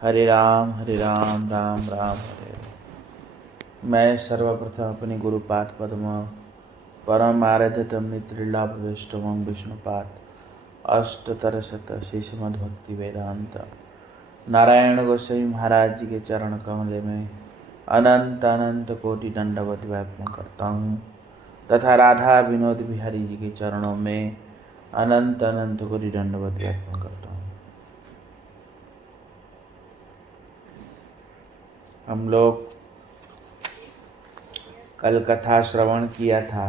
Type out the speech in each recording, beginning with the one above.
हरे राम राम राम हरे। मैं सर्वप्रथम अपने गुरुपाद पद्म परम आराध्यतम नित्रिलाभ विष्णुमं विष्णुपाद अष्टतर शत श्रीमद् भक्ति वेदांत नारायण गोसाई महाराज जी के चरण कमल में अनंत अनंत कोटि दंडवत व्यापन करता हूँ तथा राधा विनोद बिहारी जी के चरणों में अनंत अनंत कोटि दंडवत व्यापन करता हूँ। हम लोग कल कथा श्रवण किया था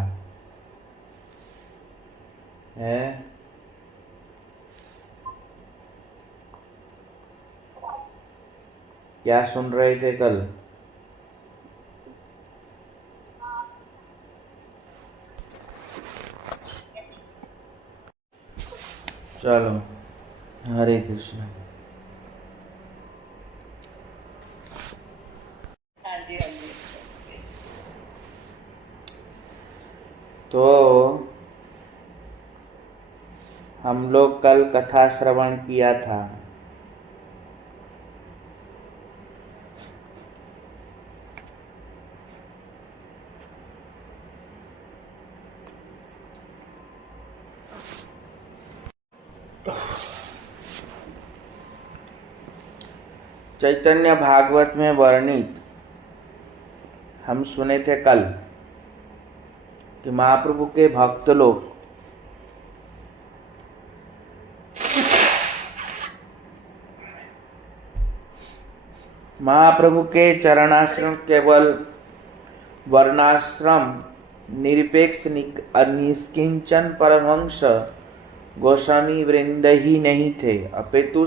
है। क्या सुन रहे थे कल? चलो, हरे कृष्ण। तो हम लोग कल कथा श्रवण किया था। चैतन्य भागवत में वर्णित हम सुने थे कल कि महाप्रभु के भक्त लोग महाप्रभु के चरणाश्रम केवल वर्णाश्रम निरपेक्ष निष्किंचन परमहंस गोस्वामी वृंद ही नहीं थे, अपितु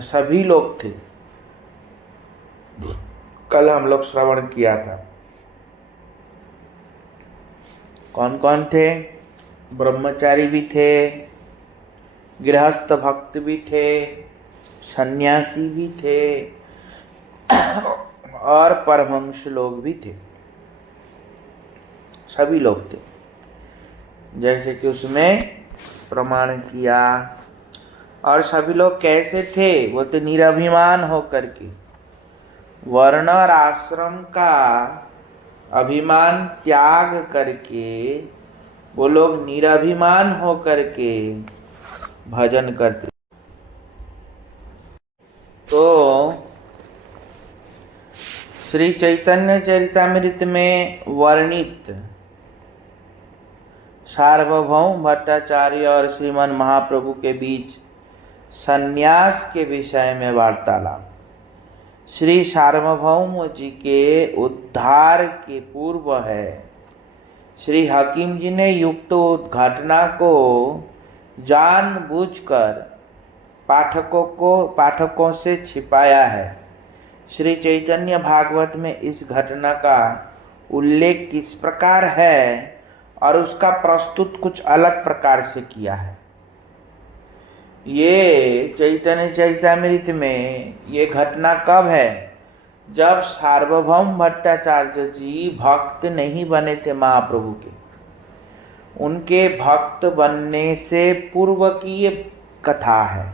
सभी लोग थे। कल हम लोग श्रवण किया था। कौन कौन थे? ब्रह्मचारी भी थे, गृहस्थ भक्त भी थे, सन्यासी भी थे और परमहंस लोग भी थे। सभी लोग थे, जैसे कि उसमें प्रमाण किया। और सभी लोग कैसे थे? वो तो निराभिमान होकर के, वर्ण और आश्रम का अभिमान त्याग करके वो लोग निराभिमान होकर के भजन करते। तो श्री चैतन्य चरितामृत में वर्णित सार्वभौम भट्टाचार्य और श्रीमन महाप्रभु के बीच संन्यास के विषय में वार्तालाप श्री सार्वभौम जी के उद्धार के पूर्व है। श्री हकीम जी ने युक्त घटना को जानबूझकर पाठकों से छिपाया है। श्री चैतन्य भागवत में इस घटना का उल्लेख किस प्रकार है और उसका प्रस्तुत कुछ अलग प्रकार से किया है। ये चैतन्य चरितामृत में ये घटना कब है? जब सार्वभौम भट्टाचार्य जी भक्त नहीं बने थे महाप्रभु के। उनके भक्त बनने से पूर्व की ये कथा है।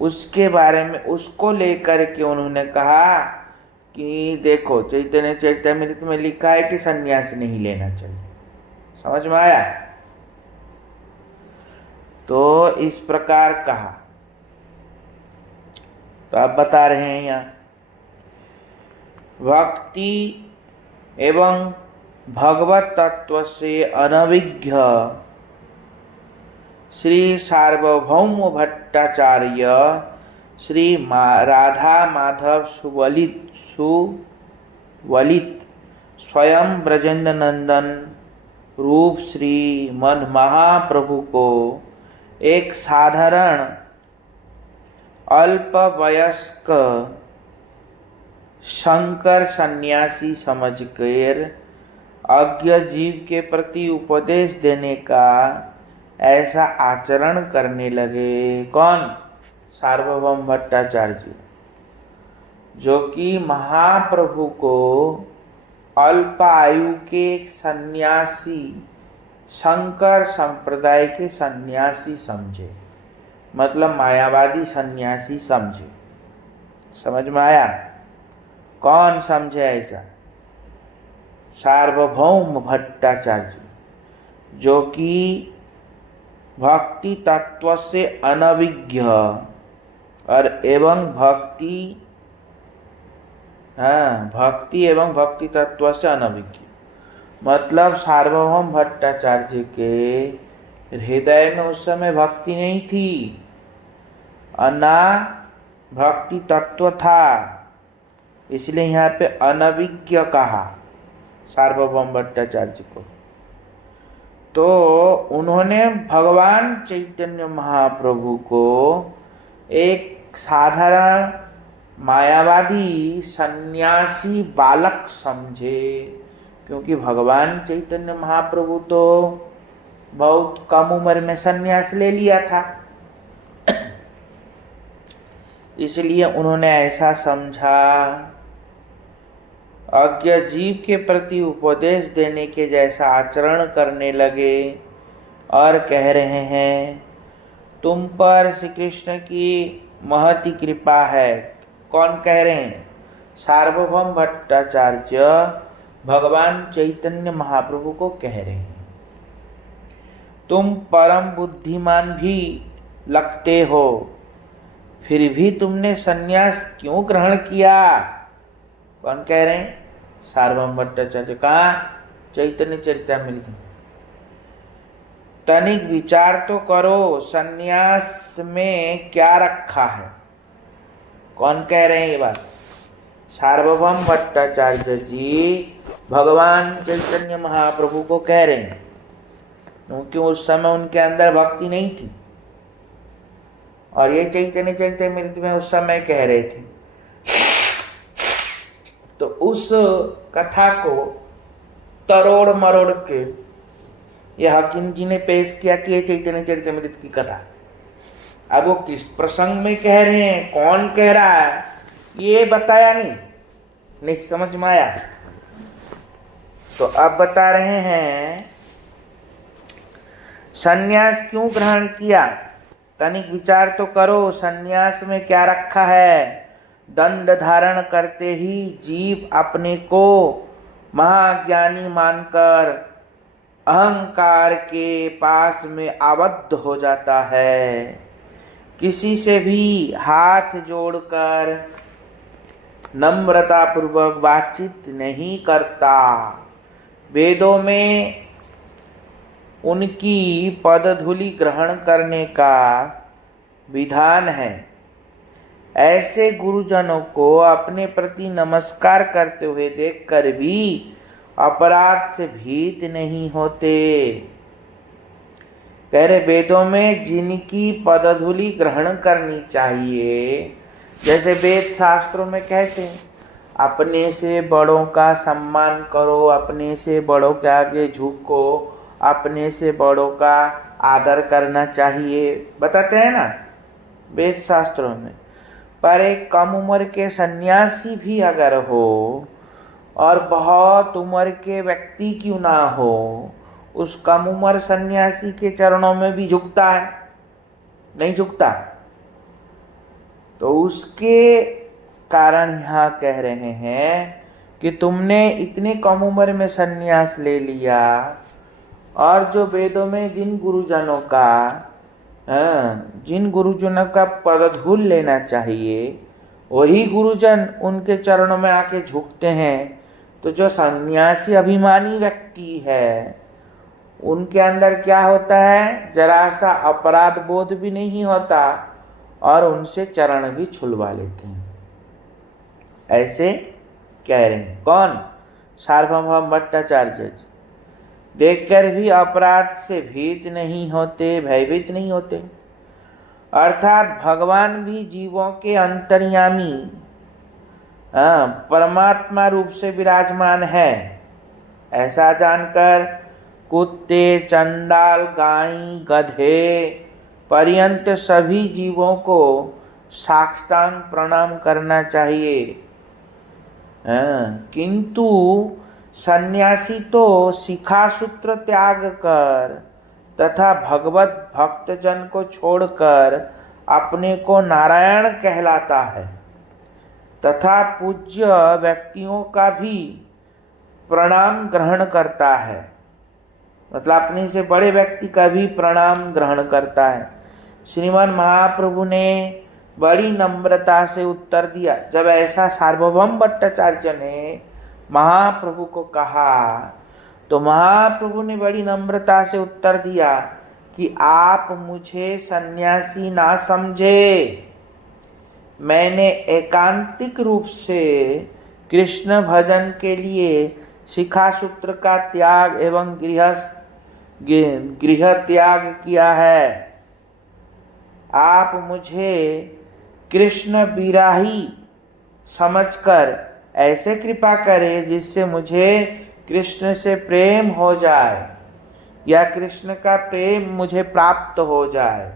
उसके बारे में उसको लेकर के उन्होंने कहा कि देखो चैतन्य चरितामृत में लिखा है कि सन्यास नहीं लेना चाहिए। समझ में आया? तो इस प्रकार कहा। तो आप बता रहे हैं यहाँ भक्ति एवं भगवत तत्व से अनभिज्ञ श्री सार्वभौम भट्टाचार्य श्री राधा माधव सुवलित स्वयं ब्रजेंद्र नंदन रूप श्री मन महाप्रभु को एक साधारण अल्प वयस्क शंकर सन्यासी समझकर अज्ञ जीव के प्रति उपदेश देने का ऐसा आचरण करने लगे। कौन? सार्वभौम भट्टाचार्य जी, जो कि महाप्रभु को अल्प आयु के एक सन्यासी शंकर संप्रदाय के सन्यासी समझे। मतलब मायावादी सन्यासी समझे। समझ में आया? कौन समझे ऐसा? सार्वभौम भट्टाचार्य, जो कि भक्ति तत्व से अनभिज्ञ और भक्ति एवं भक्ति तत्व से अनभिज्ञ। मतलब सार्वभौम भट्टाचार्य के हृदय में उस समय भक्ति नहीं थी और ना भक्ति तत्व था, इसलिए यहाँ पे अनभिज्ञ कहा सार्वभौम भट्टाचार्य को। तो उन्होंने भगवान चैतन्य महाप्रभु को एक साधारण मायावादी सन्यासी बालक समझे, क्योंकि भगवान चैतन्य महाप्रभु तो बहुत कम उम्र में सन्यास ले लिया था, इसलिए उन्होंने ऐसा समझा। अज्ञ जीव के प्रति उपदेश देने के जैसा आचरण करने लगे और कह रहे हैं, तुम पर श्री कृष्ण की महती कृपा है। कौन कह रहे हैं? सार्वभौम भट्टाचार्य भगवान चैतन्य महाप्रभु को कह रहे हैं, तुम परम बुद्धिमान भी लगते हो, फिर भी तुमने सन्यास क्यों ग्रहण किया? कौन कह रहे हैं? सार्वभौम भट्टाचार्य। कहाँ? चैतन्य चरितामृत। तनिक विचार तो करो, सन्यास में क्या रखा है? कौन कह रहे हैं ये बात? सार्वभौम भट्टाचार्य जी भगवान चैतन्य महाप्रभु को कह रहे हैं, क्योंकि उस समय उनके अंदर भक्ति नहीं थी और ये चैतन्य चरितामृत में उस समय कह रहे थे। तो उस कथा को तरोड़ मरोड़ के ये हकीम जी ने पेश किया कि ये चैतन्य चरितामृत की कथा। अब वो किस प्रसंग में कह रहे हैं, कौन कह रहा है, ये बताया नहीं समझ में आया। तो अब बता रहे हैं, सन्यास क्यों ग्रहण किया? तनिक विचार तो करो, सन्यास में क्या रखा है? दंड धारण करते ही जीव अपने को महाज्ञानी मानकर अहंकार के पास में आबद्ध हो जाता है, किसी से भी हाथ जोड़कर नम्रता पूर्वक बातचीत नहीं करता। वेदों में उनकी पदधूलि ग्रहण करने का विधान है। ऐसे गुरुजनों को अपने प्रति नमस्कार करते हुए देखकर भी अपराध से भीत नहीं होते। कह रहे वेदों में जिनकी पदधूलि ग्रहण करनी चाहिए, जैसे वेद शास्त्रों में कहते हैं अपने से बड़ों का सम्मान करो, अपने से बड़ों के आगे झुको, अपने से बड़ों का आदर करना चाहिए, बताते हैं ना वेद शास्त्रों में। पर एक कम उम्र के सन्यासी भी अगर हो और बहुत उम्र के व्यक्ति क्यों ना हो, उस कम उम्र सन्यासी के चरणों में भी झुकता है? नहीं झुकता। तो उसके कारण यहाँ कह रहे हैं कि तुमने इतने कम उम्र में सन्यास ले लिया, और जो वेदों में जिन गुरुजनों का पदधूल लेना चाहिए, वही गुरुजन उनके चरणों में आके झुकते हैं। तो जो सन्यासी अभिमानी व्यक्ति है, उनके अंदर क्या होता है? जरा सा अपराध बोध भी नहीं होता और उनसे चरण भी छुलवा लेते हैं। ऐसे कह रहे हैं। कौन? सार्वभौम भट्टाचार्य जी। देखकर भी अपराध से भीत नहीं होते, भयभीत नहीं होते। अर्थात भगवान भी जीवों के अंतर्यामी परमात्मा रूप से विराजमान है, ऐसा जानकर कुत्ते, चंडाल, गाय, गधे पर्यंत सभी जीवों को साष्टांग प्रणाम करना चाहिए। किंतु सन्यासी तो शिखा सूत्र त्याग कर तथा भगवत भक्तजन को छोड़कर अपने को नारायण कहलाता है तथा पूज्य व्यक्तियों का भी प्रणाम ग्रहण करता है, मतलब अपने से बड़े व्यक्ति का भी प्रणाम ग्रहण करता है। श्रीमान महाप्रभु ने बड़ी नम्रता से उत्तर दिया। जब ऐसा सार्वभौम भट्टाचार्य ने महाप्रभु को कहा तो महाप्रभु ने बड़ी नम्रता से उत्तर दिया कि आप मुझे सन्यासी ना समझे, मैंने एकांतिक रूप से कृष्ण भजन के लिए शिखा सूत्र का त्याग एवं गृह त्याग किया है। आप मुझे कृष्ण विराही समझकर ऐसे कृपा करें जिससे मुझे कृष्ण से प्रेम हो जाए या कृष्ण का प्रेम मुझे प्राप्त हो जाए।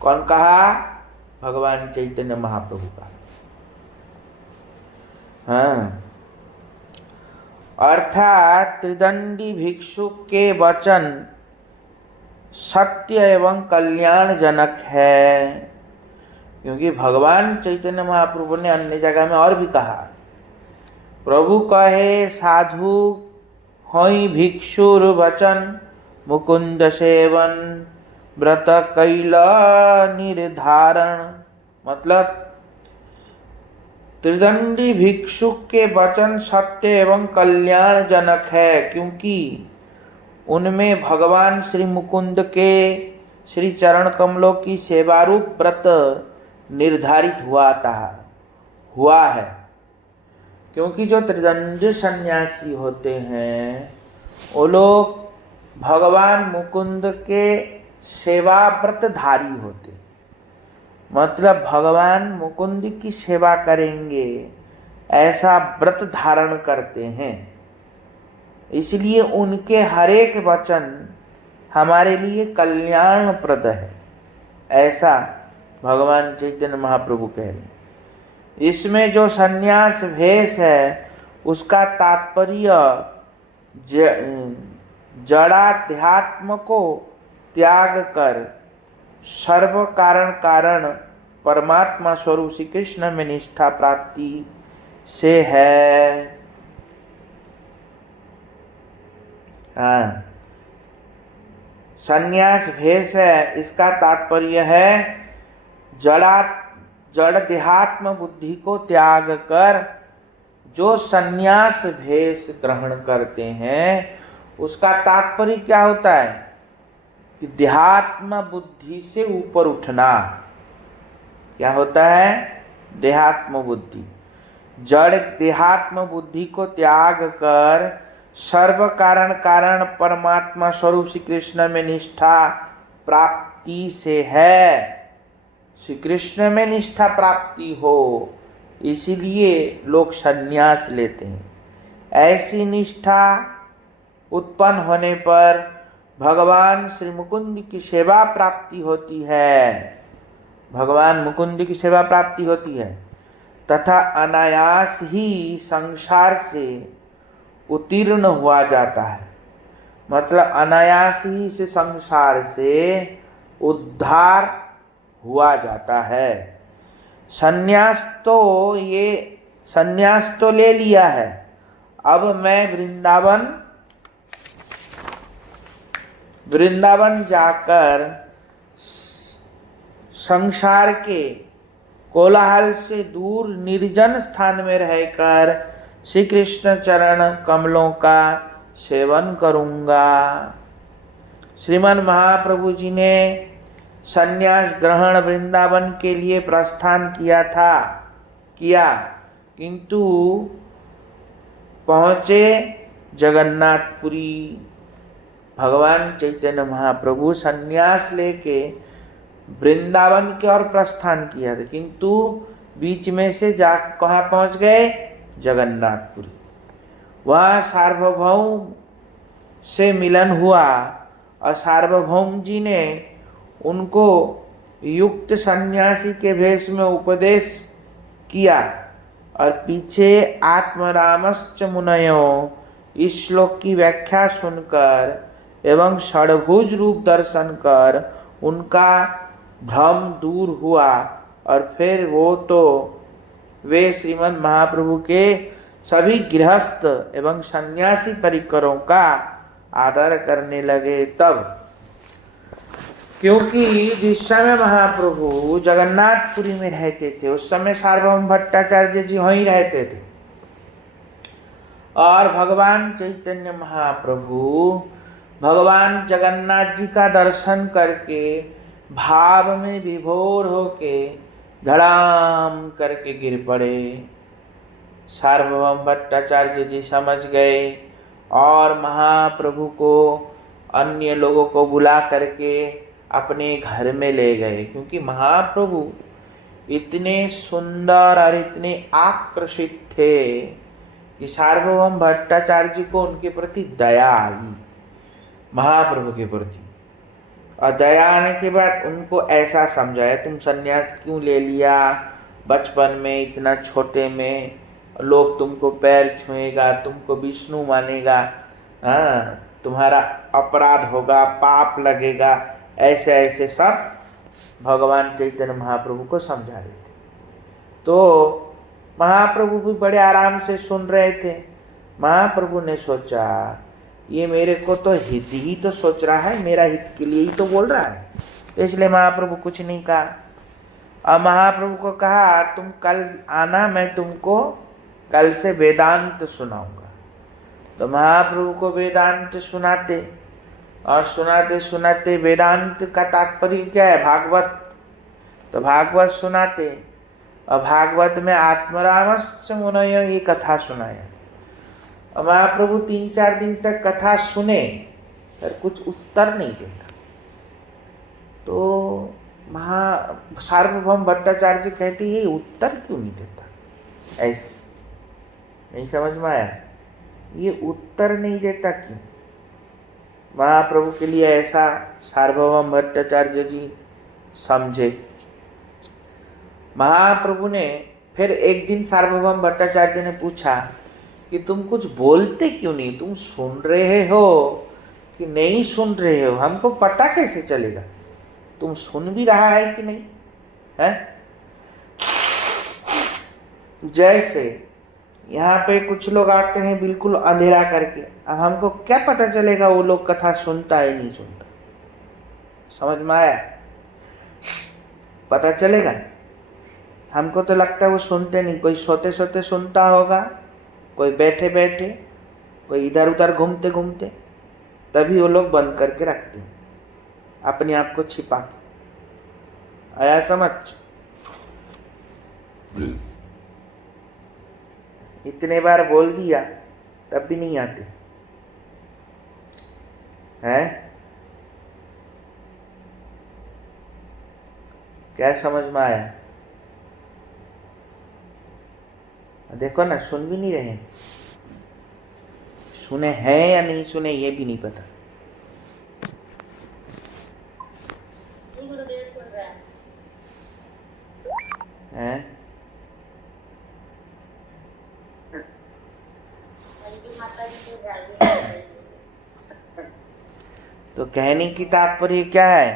कौन कहा? भगवान चैतन्य महाप्रभु का। हाँ, अर्थात त्रिदंडी भिक्षु के वचन सत्य एवं कल्याण जनक है, क्योंकि भगवान चैतन्य महाप्रभु ने अन्य जगह में और भी कहा, प्रभु कहे साधु होई भिक्षुर वचन मुकुंद सेवन व्रत कैल निर्धारण। मतलब त्रिदंडी भिक्षु के वचन सत्य एवं कल्याण जनक है, क्योंकि उनमें भगवान श्री मुकुंद के श्री चरण कमलों की सेवारूप व्रत निर्धारित हुआ है। क्योंकि जो त्रिदंडी सन्यासी होते हैं वो लोग भगवान मुकुंद के सेवा व्रतधारी होते, मतलब भगवान मुकुंद की सेवा करेंगे ऐसा व्रत धारण करते हैं। इसलिए उनके हरेक वचन हमारे लिए कल्याणप्रद है, ऐसा भगवान चैतन्य महाप्रभु कह रहे हैं। इसमें जो सन्यास भेष है उसका तात्पर्य जड़ाध्यात्म को त्याग कर सर्व कारण परमात्मा स्वरूप श्री कृष्ण में निष्ठा प्राप्ति से है। हाँ, सन्यास भेष है, इसका तात्पर्य है जड़ देहात्म बुद्धि को त्याग कर जो सन्यास भेष ग्रहण करते हैं उसका तात्पर्य क्या होता है कि देहात्म बुद्धि से ऊपर उठना। क्या होता है? देहात्म बुद्धि। जड़ देहात्म बुद्धि को त्याग कर सर्व कारण परमात्मा स्वरूप श्री कृष्ण में निष्ठा प्राप्ति से है। श्री कृष्ण में निष्ठा प्राप्ति हो इसीलिए लोग संन्यास लेते हैं। ऐसी निष्ठा उत्पन्न होने पर भगवान श्री मुकुंद की सेवा प्राप्ति होती है, भगवान मुकुंद की सेवा प्राप्ति होती है तथा अनायास ही संसार से उत्तीर्ण हुआ जाता है। मतलब अनायास ही से संसार से उद्धार हुआ जाता है। संन्यास तो ले लिया है, अब मैं वृंदावन जाकर संसार के कोलाहल से दूर निर्जन स्थान में रहकर श्री कृष्ण चरण कमलों का सेवन करूंगा। श्रीमान महाप्रभु जी ने संन्यास ग्रहण वृंदावन के लिए प्रस्थान किया, किंतु पहुँचे जगन्नाथपुरी। भगवान चैतन्य महाप्रभु संन्यास लेके वृंदावन की ओर प्रस्थान किया था, किंतु बीच में से जा कहाँ पहुँच गए? जगन्नाथपुरी। वहाँ सार्वभौम से मिलन हुआ और सार्वभौम जी ने उनको युक्त सन्यासी के भेष में उपदेश किया और पीछे आत्मरामश्च मुनयो इस श्लोक की व्याख्या सुनकर एवं षड्भुज रूप दर्शन कर उनका भ्रम दूर हुआ और फिर वो तो वे श्रीमद् महाप्रभु के सभी गृहस्थ एवं सन्यासी परिकरों का आदर करने लगे। तब क्योंकि जिस समय महाप्रभु जगन्नाथपुरी में रहते थे उस समय सार्वभौम भट्टाचार्य जी वहीं रहते थे और भगवान चैतन्य महाप्रभु भगवान जगन्नाथ जी का दर्शन करके भाव में विभोर होके धड़ाम करके गिर पड़े। सार्वभौम भट्टाचार्य जी समझ गए और महाप्रभु को अन्य लोगों को बुला करके अपने घर में ले गए, क्योंकि महाप्रभु इतने सुंदर और इतने आकर्षित थे कि सार्वभौम भट्टाचार्य जी को उनके प्रति दया आई, महाप्रभु के प्रति। और दया आने के बाद उनको ऐसा समझाया, तुम सन्यास क्यों ले लिया बचपन में, इतना छोटे में, लोग तुमको पैर छुएगा, तुमको विष्णु मानेगा, हाँ तुम्हारा अपराध होगा, पाप लगेगा, ऐसे ऐसे सब भगवान चैतन्य महाप्रभु को समझा रहे थे। तो महाप्रभु भी बड़े आराम से सुन रहे थे। महाप्रभु ने सोचा ये मेरे को तो हित ही तो सोच रहा है, मेरा हित के लिए ही तो बोल रहा है, तो इसलिए महाप्रभु कुछ नहीं कहा। और महाप्रभु को कहा तुम कल आना, मैं तुमको कल से वेदांत सुनाऊंगा। तो महाप्रभु को वेदांत सुनाते और सुनाते सुनाते, वेदांत का तात्पर्य क्या है, भागवत, तो भागवत सुनाते और भागवत में आत्मरामश्च मुनयो ये कथा सुनाया। और महाप्रभु 3-4 दिन तक कथा सुने पर कुछ उत्तर नहीं देता। तो सार्वभौम भट्टाचार्य जी कहते ये उत्तर क्यों नहीं देता, ऐसे नहीं समझ में आया, ये उत्तर नहीं देता क्यों। महाप्रभु के लिए ऐसा सार्वभौम भट्टाचार्य जी समझे। महाप्रभु ने फिर एक दिन सार्वभौम भट्टाचार्य ने पूछा कि तुम कुछ बोलते क्यों नहीं, तुम सुन रहे हो कि नहीं सुन रहे हो, हमको पता कैसे चलेगा तुम सुन भी रहा है कि नहीं है। जैसे यहाँ पे कुछ लोग आते हैं बिल्कुल अंधेरा करके, अब हमको क्या पता चलेगा वो लोग कथा सुनता है नहीं सुनता, समझ में आया, पता चलेगा। हमको तो लगता है वो सुनते नहीं, कोई सोते सोते सुनता होगा, कोई बैठे बैठे, कोई इधर उधर घूमते घूमते, तभी वो लोग बंद करके रखते हैं अपने आप को छिपा के। आया समझ। इतने बार बोल दिया तब भी नहीं आते हैं, क्या समझ में आया। देखो ना, सुन भी नहीं रहे, सुने हैं या नहीं सुने ये भी नहीं पता। गुरुदेव सुन रहा है तो कहने की तात्पर्य क्या है,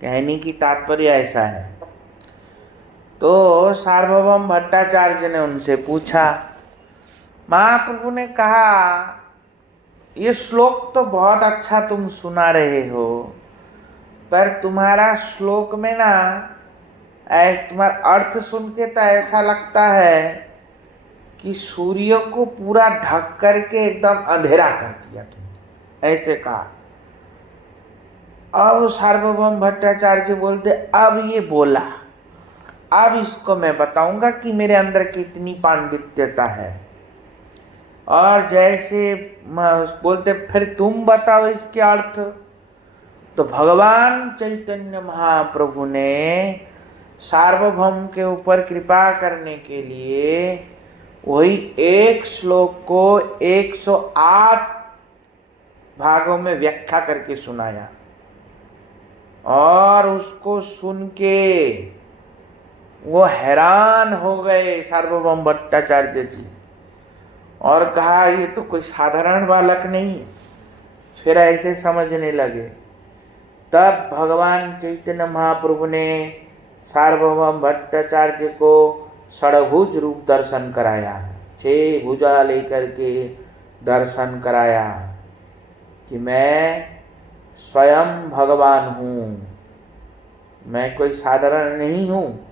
कहने की तात्पर्य ऐसा है। तो सार्वभौम भट्टाचार्य ने उनसे पूछा, महाप्रभु ने कहा ये श्लोक तो बहुत अच्छा तुम सुना रहे हो, पर तुम्हारा श्लोक में ना तुम्हारा अर्थ सुन के तो ऐसा लगता है कि सूर्य को पूरा ढक करके एकदम अंधेरा कर दिया तुमने, ऐसे कहा। अब सार्वभौम भट्टाचार्य बोलते अब ये बोला, अब इसको मैं बताऊंगा कि मेरे अंदर कितनी पांडित्यता है। और जैसे बोलते फिर तुम बताओ इसके अर्थ। तो भगवान चैतन्य महाप्रभु ने सार्वभौम के ऊपर कृपा करने के लिए वही एक श्लोक को 108 भागों में व्याख्या करके सुनाया। और उसको सुन के वो हैरान हो गए सार्वभौम भट्टाचार्य जी, और कहा ये तो कोई साधारण बालक नहीं। फिर ऐसे समझने लगे। तब भगवान चैतन्य महाप्रभु ने सार्वभौम भट्टाचार्य को षडभुज रूप दर्शन कराया, 6 भुजा लेकर के दर्शन कराया कि मैं स्वयं भगवान हूँ, मैं कोई साधारण नहीं हूँ।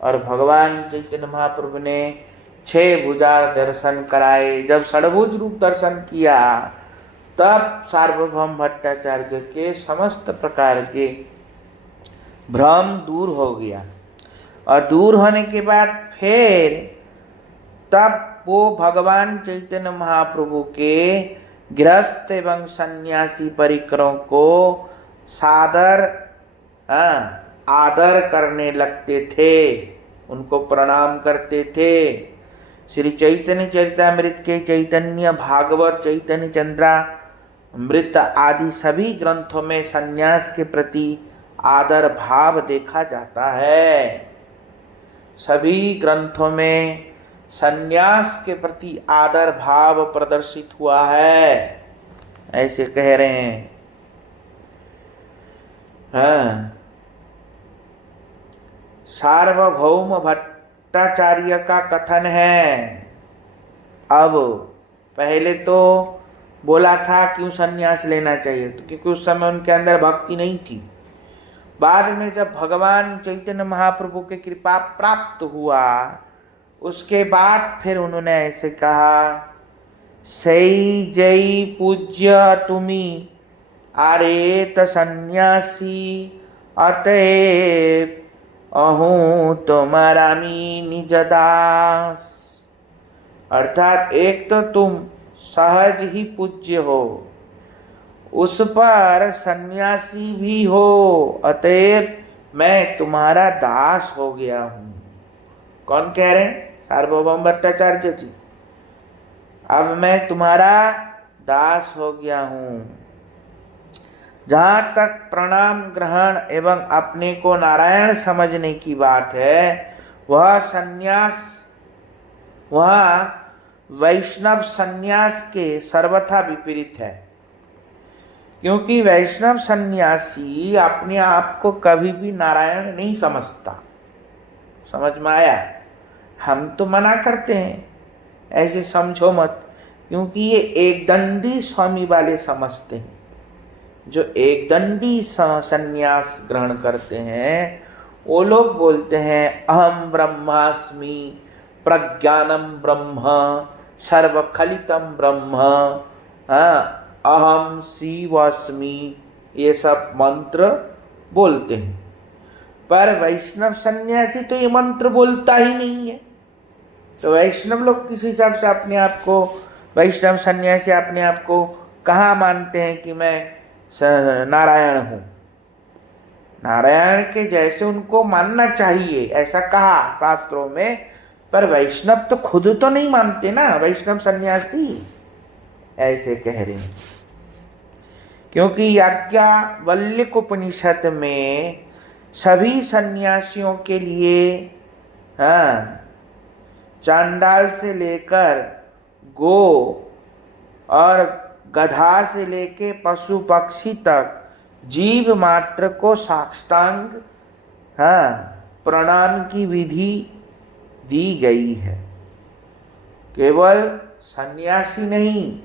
और भगवान चैतन्य महाप्रभु ने 6 भुजा दर्शन कराए। जब षडभुज रूप दर्शन किया तब सार्वभौम भट्टाचार्य के समस्त प्रकार के भ्रम दूर हो गया। और दूर होने के बाद फिर तब वो भगवान चैतन्य महाप्रभु के गृहस्थ एवं सन्यासी परिकरों को आदर करने लगते थे, उनको प्रणाम करते थे। श्री चैतन्य चरितामृत के चैतन्य भागवत, चैतन्य चंद्रामृत आदि सभी ग्रंथों में सन्यास के प्रति आदर भाव देखा जाता है। सभी ग्रंथों में सन्यास के प्रति आदर भाव प्रदर्शित हुआ है, ऐसे कह रहे हैं। सार्वभौम भट्टाचार्य का कथन है। अब पहले तो बोला था क्यों सन्यास लेना चाहिए, तो क्योंकि उस समय उनके अंदर भक्ति नहीं थी। बाद में जब भगवान चैतन्य महाप्रभु की कृपा प्राप्त हुआ, उसके बाद फिर उन्होंने ऐसे कहा, सई जय पूज्य तुम्ही आरेत सन्यासी अतएव अहूँ तुम्हारा निज दास। अर्थात एक तो तुम सहज ही पूज्य हो, उस पर सन्यासी भी हो, अतएव मैं तुम्हारा दास हो गया हूँ। कौन कह रहे हैं? सार्वभौम भट्टाचार्य जी। अब मैं तुम्हारा दास हो गया हूँ। जहाँ तक प्रणाम ग्रहण एवं अपने को नारायण समझने की बात है, वह सन्यास, वह वैष्णव सन्यास के सर्वथा विपरीत है। क्योंकि वैष्णव सन्यासी अपने आप को कभी भी नारायण नहीं समझता। समझ में आया? हम तो मना करते हैं, ऐसे समझो मत, क्योंकि ये एक दंडी स्वामी वाले समझते हैं। जो एक दंडी सन्यास ग्रहण करते हैं, वो लोग बोलते हैं अहम ब्रह्मास्मि, प्रज्ञानम ब्रह्म, सर्वखलितम ब्रह्म, अहम शिवस्मि, ये सब मंत्र बोलते हैं। पर वैष्णव सन्यासी तो ये मंत्र बोलता ही नहीं है। तो वैष्णव लोग किस हिसाब से अपने आप को, वैष्णव सन्यासी अपने आप को कहाँ मानते हैं कि मैं नारायण हूँ? नारायण के जैसे उनको मानना चाहिए, ऐसा कहा शास्त्रों में। पर वैष्णव तो खुद तो नहीं मानते ना, वैष्णव सन्यासी ऐसे कह रहे हैं। क्योंकि याज्ञवल्क्य उपनिषद में सभी सन्यासियों के लिए चांडाल से लेकर गो और गधा से लेके पशु पक्षी तक जीव मात्र को साष्टांग प्रणाम की विधि दी गई है। केवल सन्यासी नहीं,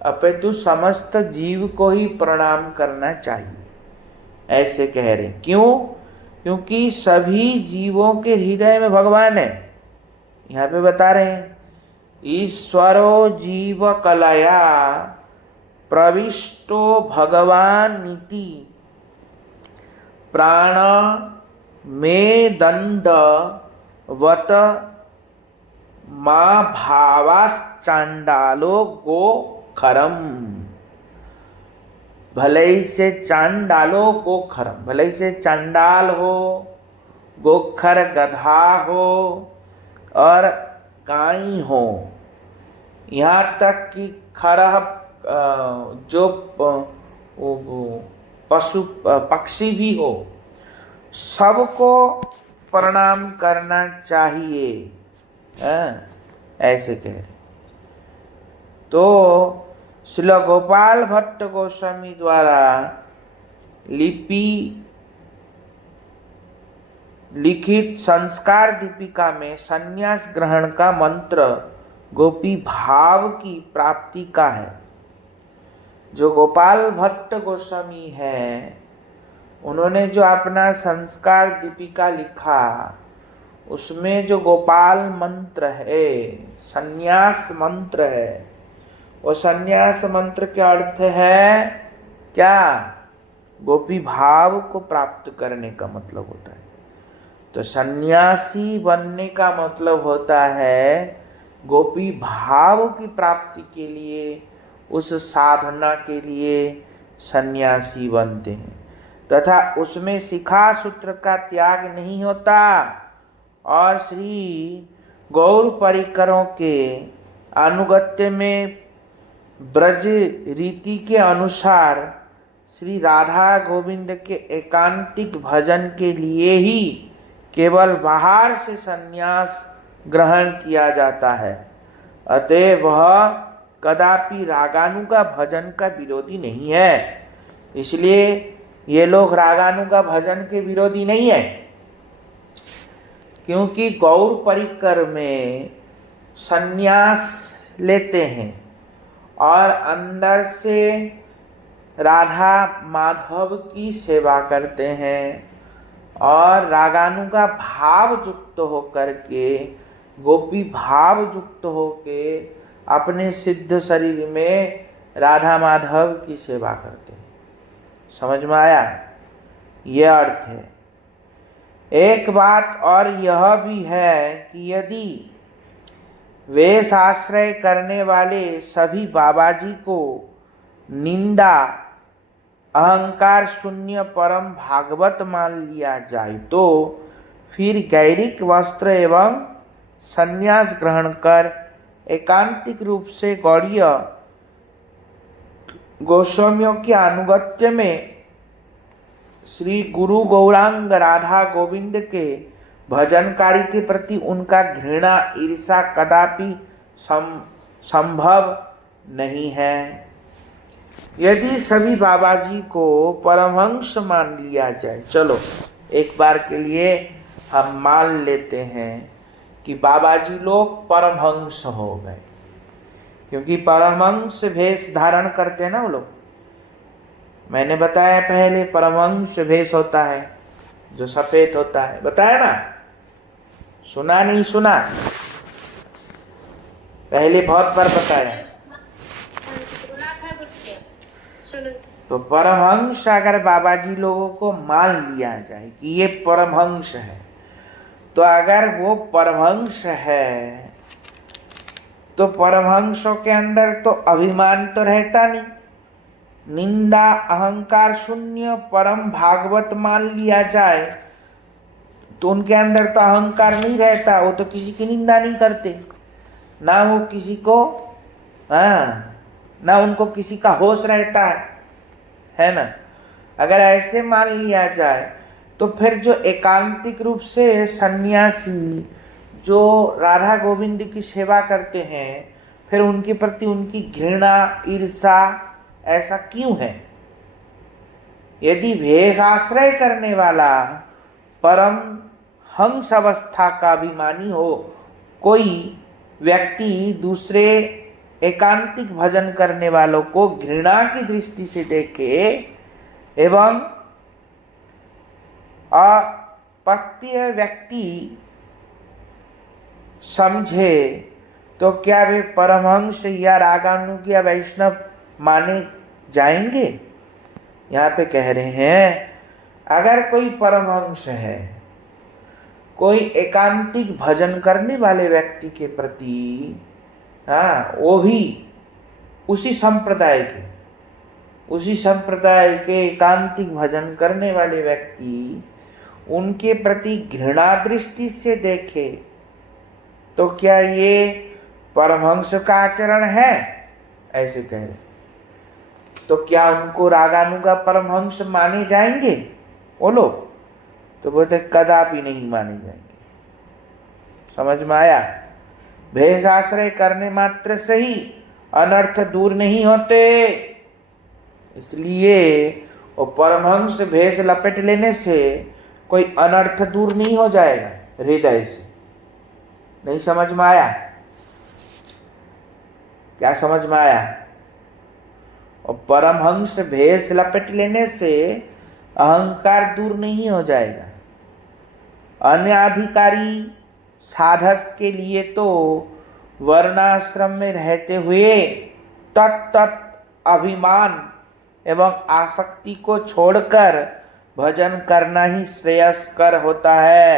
अपितु समस्त जीव को ही प्रणाम करना चाहिए, ऐसे कह रहे। क्यों? क्योंकि सभी जीवों के हृदय में भगवान है। यहाँ पे बता रहे हैं, ईश्वरो जीव कलया प्रविष्टो भगवान नीति प्राण में दंड वत माँ भावाश्चांडालो गो खरम। भले ही से चांडालो गोखरम, भले ही से चांडाल हो, गोखर गधा हो और गाय हो, यहाँ तक कि खरह जो पशु पक्षी भी हो, सबको प्रणाम करना चाहिए, ऐसे कह रहे। तो श्रील गोपाल भट्ट गोस्वामी द्वारा लिपि लिखित संस्कार दीपिका में संन्यास ग्रहण का मंत्र गोपी भाव की प्राप्ति का है। जो गोपाल भट्ट गोस्वामी है, उन्होंने जो अपना संस्कार दीपिका लिखा, उसमें जो गोपाल मंत्र है, संन्यास मंत्र है, वो संन्यास मंत्र के अर्थ है क्या? गोपी भाव को प्राप्त करने का मतलब होता है। तो सन्यासी बनने का मतलब होता है गोपी भाव की प्राप्ति के लिए, उस साधना के लिए सन्यासी बनते हैं, तथा उसमें शिखा सूत्र का त्याग नहीं होता और श्री गौर परिकरों के अनुगत्य में ब्रज रीति के अनुसार श्री राधा गोविंद के एकांतिक भजन के लिए ही केवल बाहर से संन्यास ग्रहण किया जाता है। अतः वह कदापि रागानुगा भजन का विरोधी नहीं है। इसलिए ये लोग रागानुगा भजन के विरोधी नहीं है, क्योंकि गौर परिकर में संन्यास लेते हैं और अंदर से राधा माधव की सेवा करते हैं और रागानुगा भाव युक्त होकर के, गोपी भाव युक्त होके अपने सिद्ध शरीर में राधा माधव की सेवा करते हैं। समझ में आया? यह अर्थ है। एक बात और यह भी है कि यदि वेश आश्रय करने वाले सभी बाबाजी को निंदा अहंकार शून्य परम भागवत मान लिया जाए, तो फिर गैरिक वस्त्र एवं संन्यास ग्रहण कर एकांतिक रूप से गौड़ीय गोस्वामियों के अनुगत्य में श्री गुरु गौरांग राधा गोविंद के भजनकारी के प्रति उनका घृणा ईर्षा कदापि संभव नहीं है। यदि सभी बाबाजी को परमहंस मान लिया जाए, चलो एक बार के लिए हम मान लेते हैं कि बाबाजी लोग परमहंस हो गए, क्योंकि परमहंस भेष धारण करते हैं ना वो लोग। मैंने बताया पहले परमहंस भेष होता है जो सफेद होता है, बताया ना? सुना नहीं सुना? पहले बहुत बार बताया। तो परमहंस अगर बाबाजी लोगों को मान लिया जाए कि ये परमहंस है, तो अगर वो परमहंस है तो परमहंसों के अंदर तो अभिमान तो रहता नहीं। निंदा अहंकार शून्य परम भागवत मान लिया जाए तो उनके अंदर तो अहंकार नहीं रहता, वो तो किसी की निंदा नहीं करते, ना वो किसी को ना उनको किसी का होश रहता है ना। अगर ऐसे मान लिया जाए तो फिर जो एकांतिक रूप से सन्यासी जो राधा गोविंद की सेवा करते हैं, फिर उनके प्रति उनकी घृणा ईर्षा ऐसा क्यों है? यदि भेष आश्रय करने वाला परम हंस अवस्था का अभिमानी हो कोई व्यक्ति दूसरे एकांतिक भजन करने वालों को घृणा की दृष्टि से देखे एवं अपत्य व्यक्ति समझे, तो क्या वे परमहंस या रागानुग या वैष्णव माने जाएंगे? यहाँ पे कह रहे हैं अगर कोई परमहंस है, कोई एकांतिक भजन करने वाले व्यक्ति के प्रति, वो भी उसी संप्रदाय के एकांतिक भजन करने वाले व्यक्ति उनके प्रति घृणा दृष्टि से देखे, तो क्या ये परमहंस का आचरण है? ऐसे कह रहे। तो क्या उनको रागानुगा परमहंस माने जाएंगे वो लोग? तो बोलते कदापि नहीं माने जाएंगे। समझ में आया? भेष आश्रय करने मात्र से ही अनर्थ दूर नहीं होते, इसलिए और परमहंस भेष लपेट लेने से कोई अनर्थ दूर नहीं हो जाएगा हृदय से। नहीं समझ में आया? क्या समझ में आया? और परमहंस भेष लपेट लेने से अहंकार दूर नहीं हो जाएगा। अन्य अधिकारी साधक के लिए तो वर्णाश्रम में रहते हुए तत् अभिमान एवं आसक्ति को छोड़कर भजन करना ही श्रेयस्कर होता है।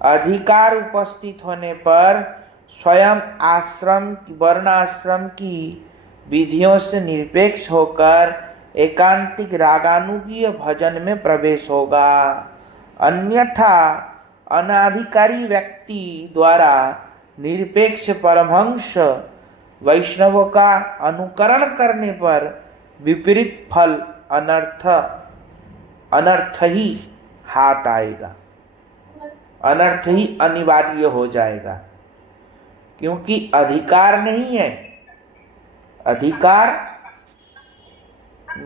अधिकार उपस्थित होने पर स्वयं आश्रम वर्णाश्रम की विधियों से निरपेक्ष होकर एकांतिक रागानुगीय भजन में प्रवेश होगा। अन्यथा अनाधिकारी व्यक्ति द्वारा निरपेक्ष परमहंस वैष्णवों का अनुकरण करने पर विपरीत फल अनर्थ ही हाथ आएगा, अनर्थ ही अनिवार्य हो जाएगा। क्योंकि अधिकार नहीं है, अधिकार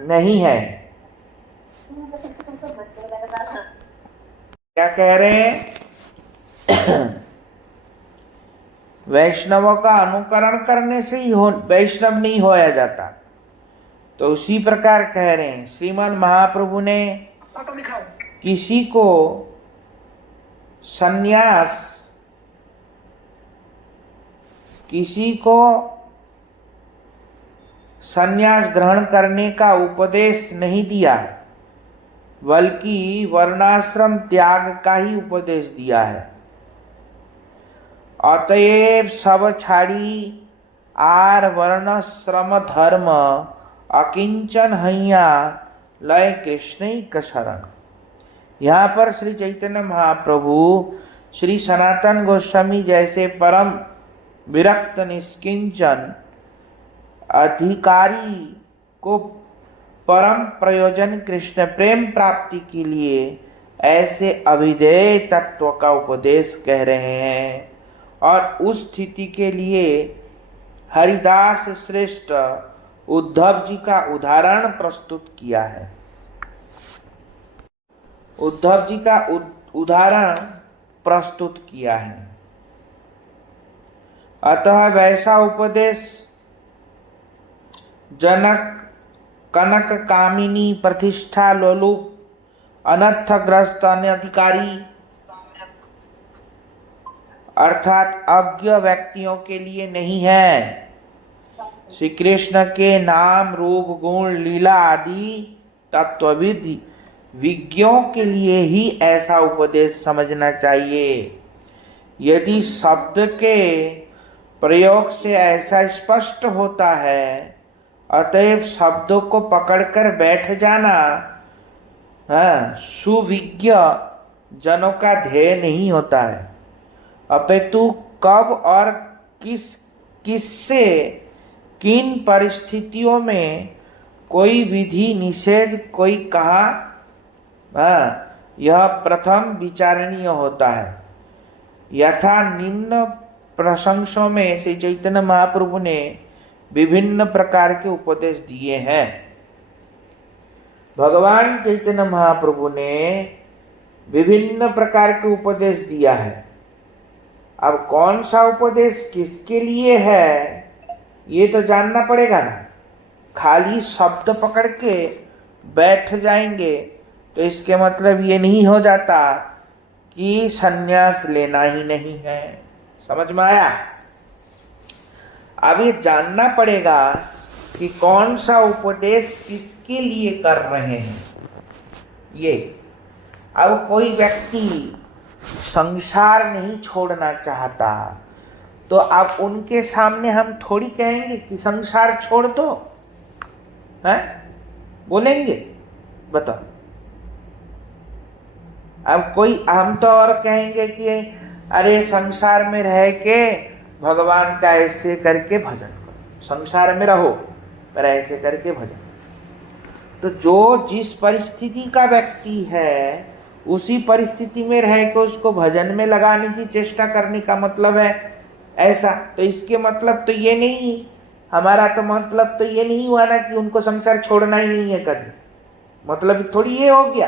नहीं है। क्या कह रहे हैं? वैष्णवों का अनुकरण करने से ही वैष्णव नहीं होया जाता। तो उसी प्रकार कह रहे हैं श्रीमद् महाप्रभु ने किसी को संन्यास ग्रहण करने का उपदेश नहीं दिया, बल्कि वर्णाश्रम त्याग का ही उपदेश दिया है। अतएव सब छाड़ी आर वर्ण श्रम धर्म अकिंचन हैया लय कृष्ण का शरण। यहाँ पर श्री चैतन्य महाप्रभु श्री सनातन गोस्वामी जैसे परम विरक्त निष्किंचन अधिकारी को परम प्रयोजन कृष्ण प्रेम प्राप्ति के लिए ऐसे अभिधेय तत्व का उपदेश कह रहे हैं। और उस स्थिति के लिए हरिदास श्रेष्ठ उद्धव जी का उदाहरण प्रस्तुत किया है। उद्धव जी का उदाहरण प्रस्तुत किया है। अतः वैसा उपदेश जनक कनक कामिनी प्रतिष्ठा लोलुप अनर्थग्रस्त अनधिकारी अर्थात अज्ञ व्यक्तियों के लिए नहीं है। श्री कृष्ण के नाम रूप गुण लीला आदि तत्वविद विज्ञों के लिए ही ऐसा उपदेश समझना चाहिए। यदि शब्द के प्रयोग से ऐसा स्पष्ट होता है, अतएव शब्दों को पकड़कर बैठ जाना सुविज्ञ जनों का ध्येय नहीं होता है, अपितु कब और किससे किन परिस्थितियों में कोई विधि निषेध कोई कहा, यह प्रथम विचारणीय होता है। यथा निम्न प्रशंसों में श्री चैतन्य महाप्रभु ने विभिन्न प्रकार के उपदेश दिए हैं। भगवान चैतन्य महाप्रभु ने विभिन्न प्रकार के उपदेश दिया है। अब कौन सा उपदेश किसके लिए है ये तो जानना पड़ेगा ना। खाली शब्द पकड़ के बैठ जाएंगे तो इसके मतलब ये नहीं हो जाता कि सन्यास लेना ही नहीं है। समझ में आया? अब ये जानना पड़ेगा कि कौन सा उपदेश किसके लिए कर रहे हैं। ये अब कोई व्यक्ति संसार नहीं छोड़ना चाहता तो अब उनके सामने हम थोड़ी कहेंगे कि संसार छोड़ दो, हैं? बोलेंगे? बताओ। अब कोई हम तो और कहेंगे कि अरे संसार में रह के भगवान का ऐसे करके भजन करो, संसार में रहो पर ऐसे करके भजन। तो जो जिस परिस्थिति का व्यक्ति है उसी परिस्थिति में रह के उसको भजन में लगाने की चेष्टा करने का मतलब है ऐसा। तो इसके मतलब तो ये नहीं हमारा तो मतलब तो ये नहीं हुआ ना कि उनको संसार छोड़ना ही नहीं है कभी, मतलब थोड़ी ये हो गया।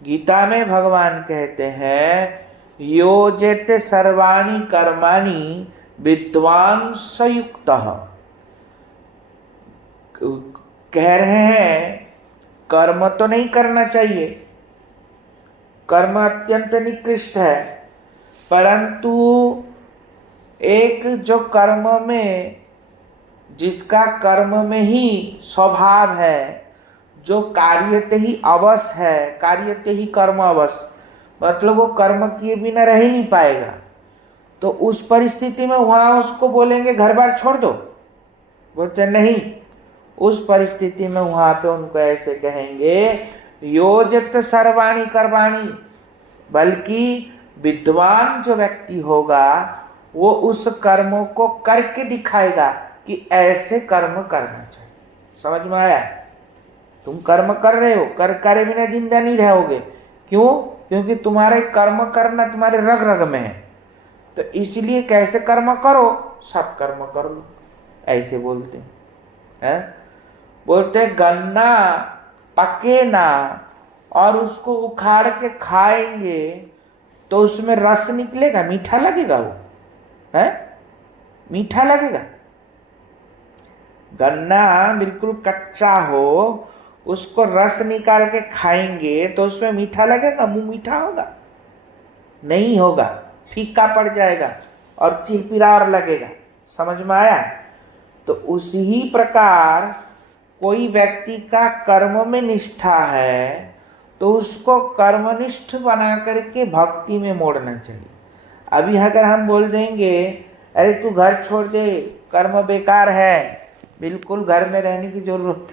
गीता में भगवान कहते हैं योजित सर्वाणि कर्माणि विद्वान संयुक्तः, कह रहे हैं कर्म तो नहीं करना चाहिए, कर्म अत्यंत निकृष्ट है, परंतु एक जो कर्म में, जिसका कर्म में ही स्वभाव है, जो कार्यते ही अवश्य है, कार्यते ही कर्म अवश्य, मतलब वो कर्म किए बिना रह ही नहीं पाएगा, तो उस परिस्थिति में वहां उसको बोलेंगे घर बार छोड़ दो, बोलते नहीं, उस परिस्थिति में वहां पे उनको ऐसे कहेंगे योजित सर्वाणि कर्माणि, बल्कि विद्वान जो व्यक्ति होगा वो उस कर्मों को करके दिखाएगा कि ऐसे कर्म करना चाहिए। समझ में आया? तुम कर्म कर रहे हो, करे बिना जिंदा नहीं रहोगे। क्यों? क्योंकि तुम्हारे कर्म करना तुम्हारे रग रग में है, तो इसलिए कैसे कर्म करो, सब कर्म कर लो, ऐसे बोलते हैं। बोलते गन्ना पके ना और उसको उखाड़ के खाएंगे तो उसमें रस निकलेगा, मीठा लगेगा, वो है मीठा लगेगा। गन्ना बिल्कुल कच्चा हो, उसको रस निकाल के खाएंगे तो उसमें मीठा लगेगा, मुंह मीठा होगा? नहीं होगा, फीका पड़ जाएगा और चिरपिरार लगेगा। समझ में आया? तो उसी प्रकार कोई व्यक्ति का कर्म में निष्ठा है तो उसको कर्मनिष्ठ बना करके भक्ति में मोड़ना चाहिए। अभी अगर हम बोल देंगे अरे तू घर छोड़ दे, कर्म बेकार है, बिल्कुल घर में रहने की जरूरत,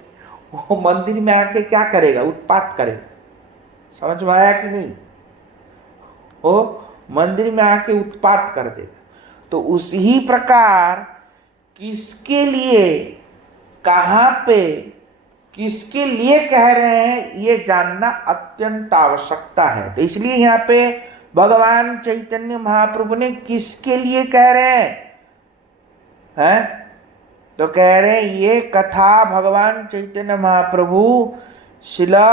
वो मंदिर में आके क्या करेगा? उत्पात करेगा। समझ में आया कि नहीं? वो मंदिर में आके उत्पात कर देगा। तो उसी प्रकार किसके लिए, कहां पे, किसके लिए कह रहे हैं ये जानना अत्यंत आवश्यकता है। तो इसलिए यहाँ पे भगवान चैतन्य महाप्रभु ने किसके लिए कह रहे हैं? तो कह रहे हैं ये कथा भगवान चैतन्य महाप्रभु शिला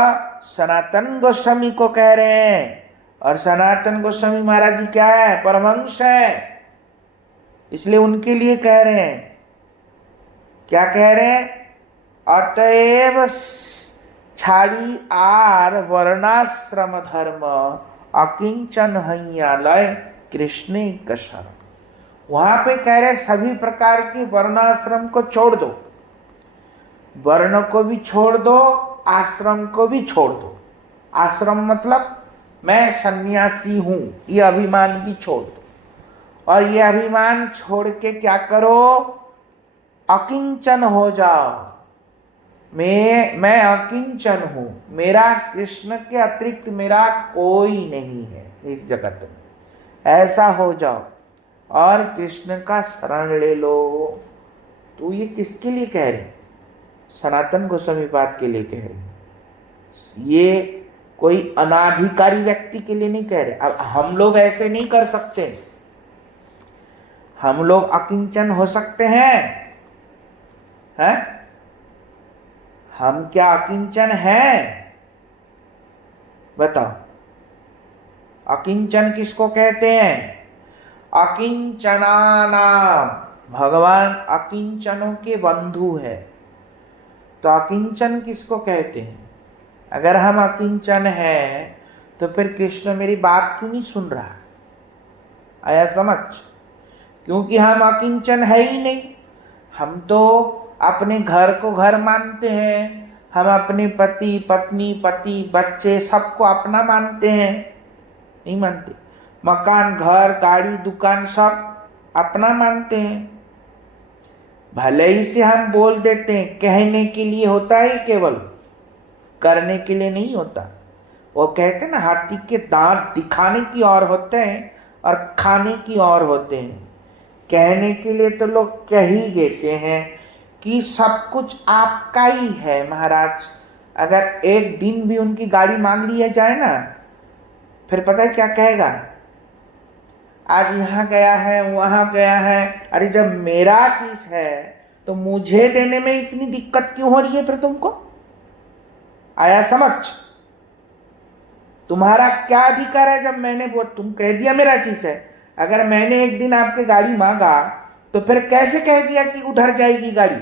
सनातन गोस्वामी को कह रहे हैं। और सनातन गोस्वामी महाराज जी क्या है? परमहंस है, इसलिए उनके लिए कह रहे हैं। क्या कह रहे हैं? अतएव छाड़ी आर वर्णाश्रम धर्म अकिंचन हैयालय कृष्ण कशर। वहां पे कह रहे सभी प्रकार के वर्णाश्रम को छोड़ दो, वर्ण को भी छोड़ दो, आश्रम को भी छोड़ दो। आश्रम मतलब मैं सन्यासी हूं, ये अभिमान भी छोड़ दो, और ये अभिमान छोड़ के क्या करो? अकिंचन हो जाओ। मैं अकिंचन हूं, मेरा कृष्ण के अतिरिक्त मेरा कोई नहीं है इस जगत में, ऐसा हो जाओ और कृष्ण का शरण ले लो। तो ये किसके लिए कह रहे? सनातन गोस्वामी पाद के लिए कह रहे, ये कोई अनाधिकारी व्यक्ति के लिए नहीं कह रहे। अब हम लोग ऐसे नहीं कर सकते, हम लोग अकिंचन हो सकते हैं? हम क्या अकिंचन हैं? बताओ, अकिंचन किसको कहते हैं? अकिंचना नाम, भगवान अकिंचनों के बंधु है। तो अकिंचन किसको कहते हैं? अगर हम अकिंचन हैं तो फिर कृष्ण मेरी बात क्यों नहीं सुन रहा? आया समझ? क्योंकि हम अकिंचन है ही नहीं। हम तो अपने घर को घर मानते हैं, हम अपने पति पत्नी पति बच्चे सबको अपना मानते हैं? नहीं मानते। मकान घर गाड़ी दुकान सब अपना मानते हैं। भले ही से हम बोल देते हैं, कहने के लिए होता है केवल, करने के लिए नहीं होता। वो कहते ना हाथी के दांत दिखाने की ओर होते हैं और खाने की ओर होते हैं। कहने के लिए तो लोग कह ही देते हैं कि सब कुछ आपका ही है महाराज। अगर एक दिन भी उनकी गाड़ी मांग लिया जाए ना, फिर पता है क्या कहेगा? आज यहाँ गया है, वहां गया है। अरे जब मेरा चीज है तो मुझे देने में इतनी दिक्कत क्यों हो रही है फिर तुमको? आया समझ? तुम्हारा क्या अधिकार है? जब मैंने वो तुम कह दिया मेरा चीज है, अगर मैंने एक दिन आपके गाड़ी मांगा तो फिर कैसे कह दिया कि उधर जाएगी गाड़ी?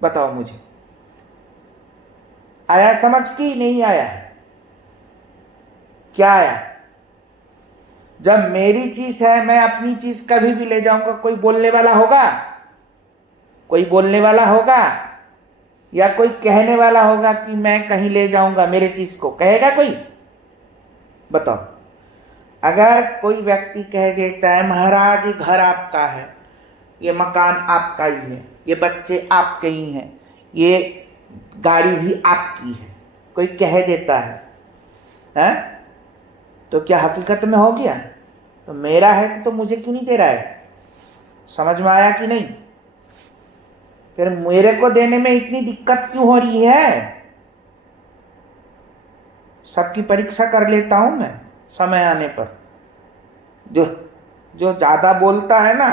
बताओ मुझे, आया समझ कि नहीं आया? क्या आया? जब मेरी चीज है, मैं अपनी चीज कभी भी ले जाऊंगा, कोई बोलने वाला होगा? कोई बोलने वाला होगा? या कोई कहने वाला होगा कि मैं कहीं ले जाऊंगा मेरे चीज को? कहेगा कोई? बताओ। अगर कोई व्यक्ति कह देता है महाराज ये घर आपका है, ये मकान आपका ही है, ये बच्चे आपके ही हैं, ये गाड़ी भी आपकी है, कोई कह देता है तो क्या हकीकत में हो गया? तो मेरा है तो मुझे क्यों नहीं दे रहा है? समझ में आया कि नहीं? फिर मेरे को देने में इतनी दिक्कत क्यों हो रही है? सबकी परीक्षा कर लेता हूं मैं समय आने पर। जो जो ज्यादा बोलता है ना,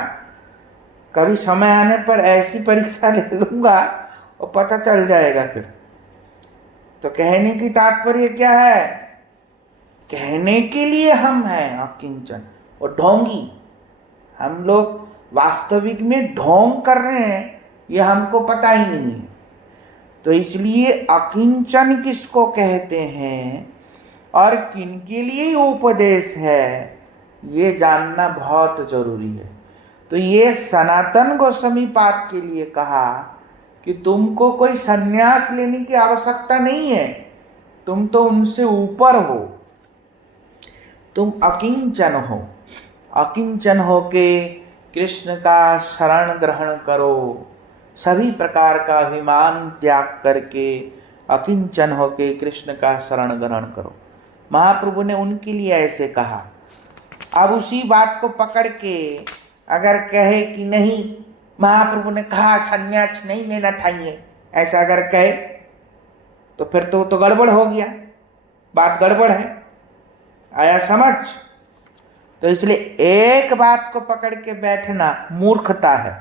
कभी समय आने पर ऐसी परीक्षा ले लूंगा और पता चल जाएगा फिर। तो कहने की तात्पर्य क्या है? कहने के लिए हम हैं अकिंचन और ढोंगी। हम लोग वास्तविक में ढोंग कर रहे हैं, ये हमको पता ही नहीं है। तो इसलिए अकिंचन किसको कहते हैं और किन के लिए उपदेश है, ये जानना बहुत जरूरी है। तो ये सनातन गोस्वामी पाद के लिए कहा कि तुमको कोई संन्यास लेने की आवश्यकता नहीं है, तुम तो उनसे ऊपर हो, तुम अकिंचन हो। अकिंचन होके कृष्ण का शरण ग्रहण करो, सभी प्रकार का अभिमान त्याग करके अकिंचन होके कृष्ण का शरण ग्रहण करो। महाप्रभु ने उनके लिए ऐसे कहा। अब उसी बात को पकड़ के अगर कहे कि नहीं, महाप्रभु ने कहा संन्यास नहीं लेना चाहिए, ऐसा अगर कहे तो फिर तो गड़बड़ हो गया, बात गड़बड़ है। आया समझ? तो इसलिए एक बात को पकड़ के बैठना मूर्खता है।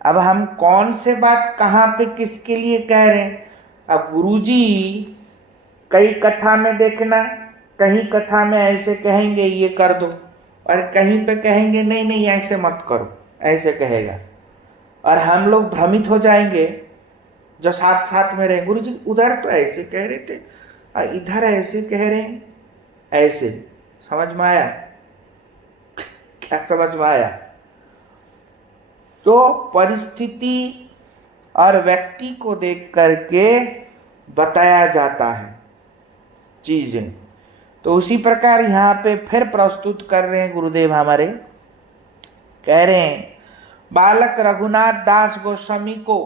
अब हम कौन से बात कहाँ पे किसके लिए कह रहे हैं? अब गुरुजी कई कथा में देखना, कहीं कथा में ऐसे कहेंगे ये कर दो, और कहीं पे कहेंगे नहीं नहीं ऐसे मत करो, ऐसे कहेगा, और हम लोग भ्रमित हो जाएंगे जो साथ साथ में रहे। गुरुजी उधर तो ऐसे कह रहे थे और इधर ऐसे कह रहे हैं, ऐसे। समझ में आया? क्या समझ में आया? तो परिस्थिति और व्यक्ति को देख करके बताया जाता है चीजें। तो उसी प्रकार यहाँ पे फिर प्रस्तुत कर रहे हैं गुरुदेव हमारे, कह रहे हैं बालक रघुनाथ दास गोस्वामी को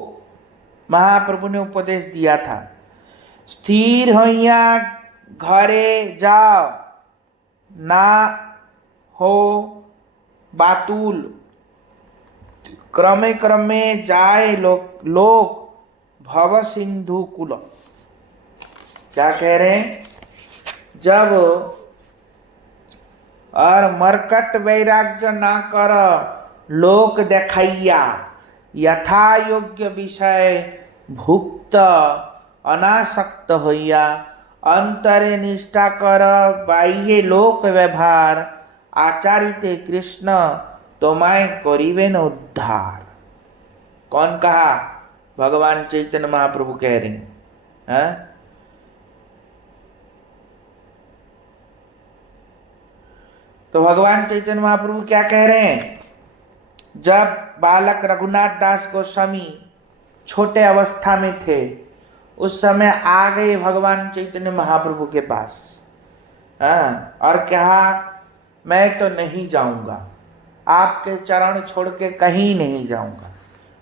महाप्रभु ने उपदेश दिया था, स्थिर होइया घरे जाओ, ना हो बातुल, क्रमे क्रमे जाए लोक भव सिंधु कुल। क्या कह रहे हैं? जब और मरकट वैराग्य ना कर लोक देखैया, यथा योग्य विषय भुक्त अनासक्त होइया, अंतरे निष्ठा कर बाह्य लोक व्यवहार, आचारिते कृष्ण तोमाय करिबेन उद्धार। कौन कहा? भगवान चैतन्य महाप्रभु कह रहे हैं। तो भगवान चैतन्य महाप्रभु क्या कह रहे हैं? जब बालक रघुनाथ दास गोस्वामी छोटे अवस्था में थे, उस समय आ गए भगवान चैतन्य महाप्रभु के पास, और कहा मैं तो नहीं जाऊंगा, आपके चरण छोड़ के कहीं नहीं जाऊंगा,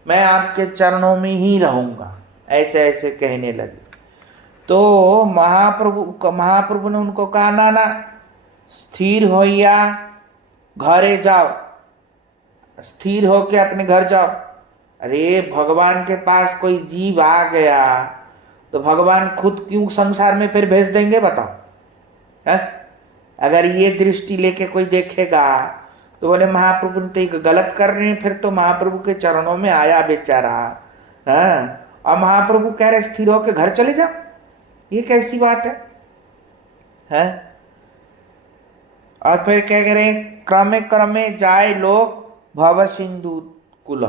मैं आपके चरणों में ही रहूंगा, ऐसे ऐसे कहने लगे। तो महाप्रभु ने उनको कहा ना ना, स्थिर होइया घरे जाओ, स्थिर होके अपने घर जाओ। अरे भगवान के पास कोई जीव आ गया तो भगवान खुद क्यों संसार में फिर भेज देंगे? बताओ है? अगर ये दृष्टि लेके कोई देखेगा तो बोले महाप्रभु ने तो गलत कर रहे हैं, फिर तो महाप्रभु के चरणों में आया बेचारा। हाँ, और महाप्रभु कह रहे स्थिर होकर घर चले जाओ, ये कैसी बात है? और फिर क्या कह रहे हैं, क्रमे क्रमे जाए लोग भव सिंधु कुल,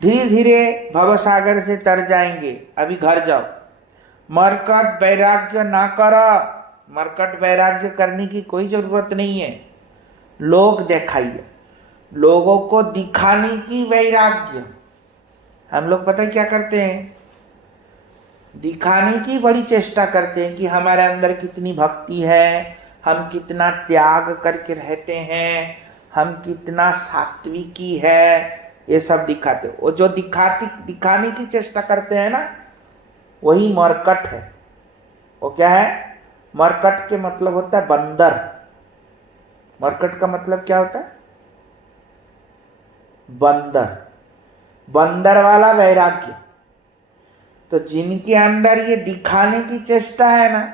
धीरे धीरे भव सागर से तर जाएंगे, अभी घर जाओ। मरकट वैराग्य ना करो, मरकट वैराग्य करने की कोई जरूरत नहीं है। लोग दिखाइए, लोगों को दिखाने की वैराग्य। हम लोग पता है क्या करते हैं, दिखाने की बड़ी चेष्टा करते हैं कि हमारे अंदर कितनी भक्ति है, हम कितना त्याग करके रहते हैं, हम कितना सात्विकी है, ये सब दिखाते। वो जो दिखाने की चेष्टा करते हैं ना, वही मरकट है। वो क्या है? मरकट के मतलब होता है बंदर। मरकट का मतलब क्या होता है? बंदर, बंदर वाला वैराग्य। तो जिनके अंदर ये दिखाने की चेष्टा है ना,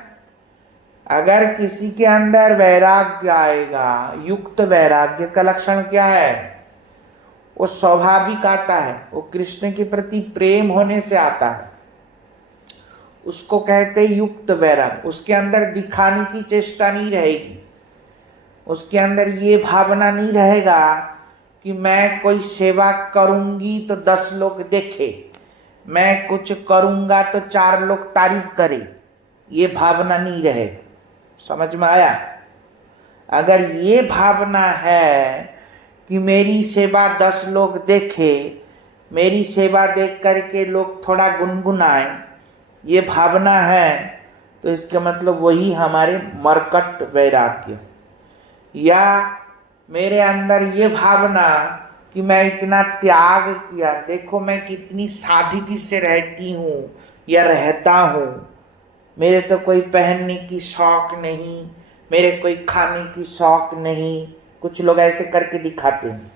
अगर किसी के अंदर वैराग्य आएगा, युक्त वैराग्य का लक्षण क्या है? वो स्वाभाविक आता है, वो कृष्ण के प्रति प्रेम होने से आता है, उसको कहते हैं युक्त वैराग्य। उसके अंदर दिखाने की चेष्टा नहीं रहेगी, उसके अंदर ये भावना नहीं रहेगा कि मैं कोई सेवा करूंगी तो 10 लोग देखे, मैं कुछ करूंगा तो 4 लोग तारीफ करे, ये भावना नहीं रहे। समझ में आया? अगर ये भावना है कि मेरी सेवा 10 लोग देखे, मेरी सेवा देख करके लोग थोड़ा गुनगुनाए, ये भावना है, तो इसका मतलब वही हमारे मरकट वैराग्य। या मेरे अंदर ये भावना कि मैं इतना त्याग किया, देखो मैं कितनी सादगी से रहती हूँ या रहता हूँ, मेरे तो कोई पहनने की शौक नहीं, मेरे कोई खाने की शौक नहीं। कुछ लोग ऐसे करके दिखाते हैं।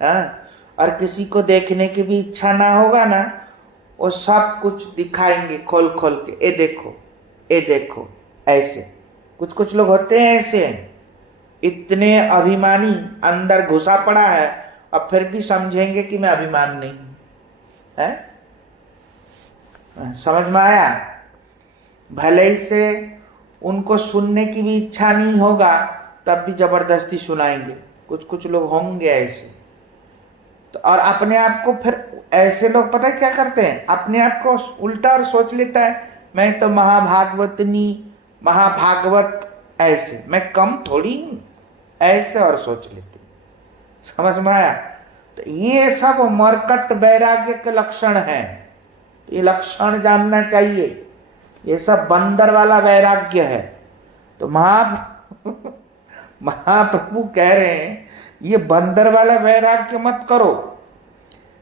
हाँ, और किसी को देखने की भी इच्छा ना होगा ना, वो सब कुछ दिखाएंगे खोल खोल के, ये देखो, ये देखो, ऐसे। कुछ कुछ लोग होते हैं ऐसे, इतने अभिमानी, अंदर घुसा पड़ा है, और फिर भी समझेंगे कि मैं अभिमान नहीं हूं। है? समझ में आया? भले ही से उनको सुनने की भी इच्छा नहीं होगा, तब भी जबरदस्ती सुनाएंगे। कुछ कुछ लोग होंगे ऐसे। तो और अपने आप को फिर ऐसे लोग पता है क्या करते हैं, अपने आप को उल्टा और सोच लेता है मैं तो महाभागवतनी, महाभागवत, ऐसे मैं कम थोड़ी हूं, ऐसे और सोच लेते। समझ में आया? तो ये सब मरकट वैराग्य के लक्षण है, तो ये लक्षण जानना चाहिए। ये सब बंदर वाला वैराग्य है। तो महाप्रभु कह रहे हैं ये बंदर वाला वैराग्य मत करो,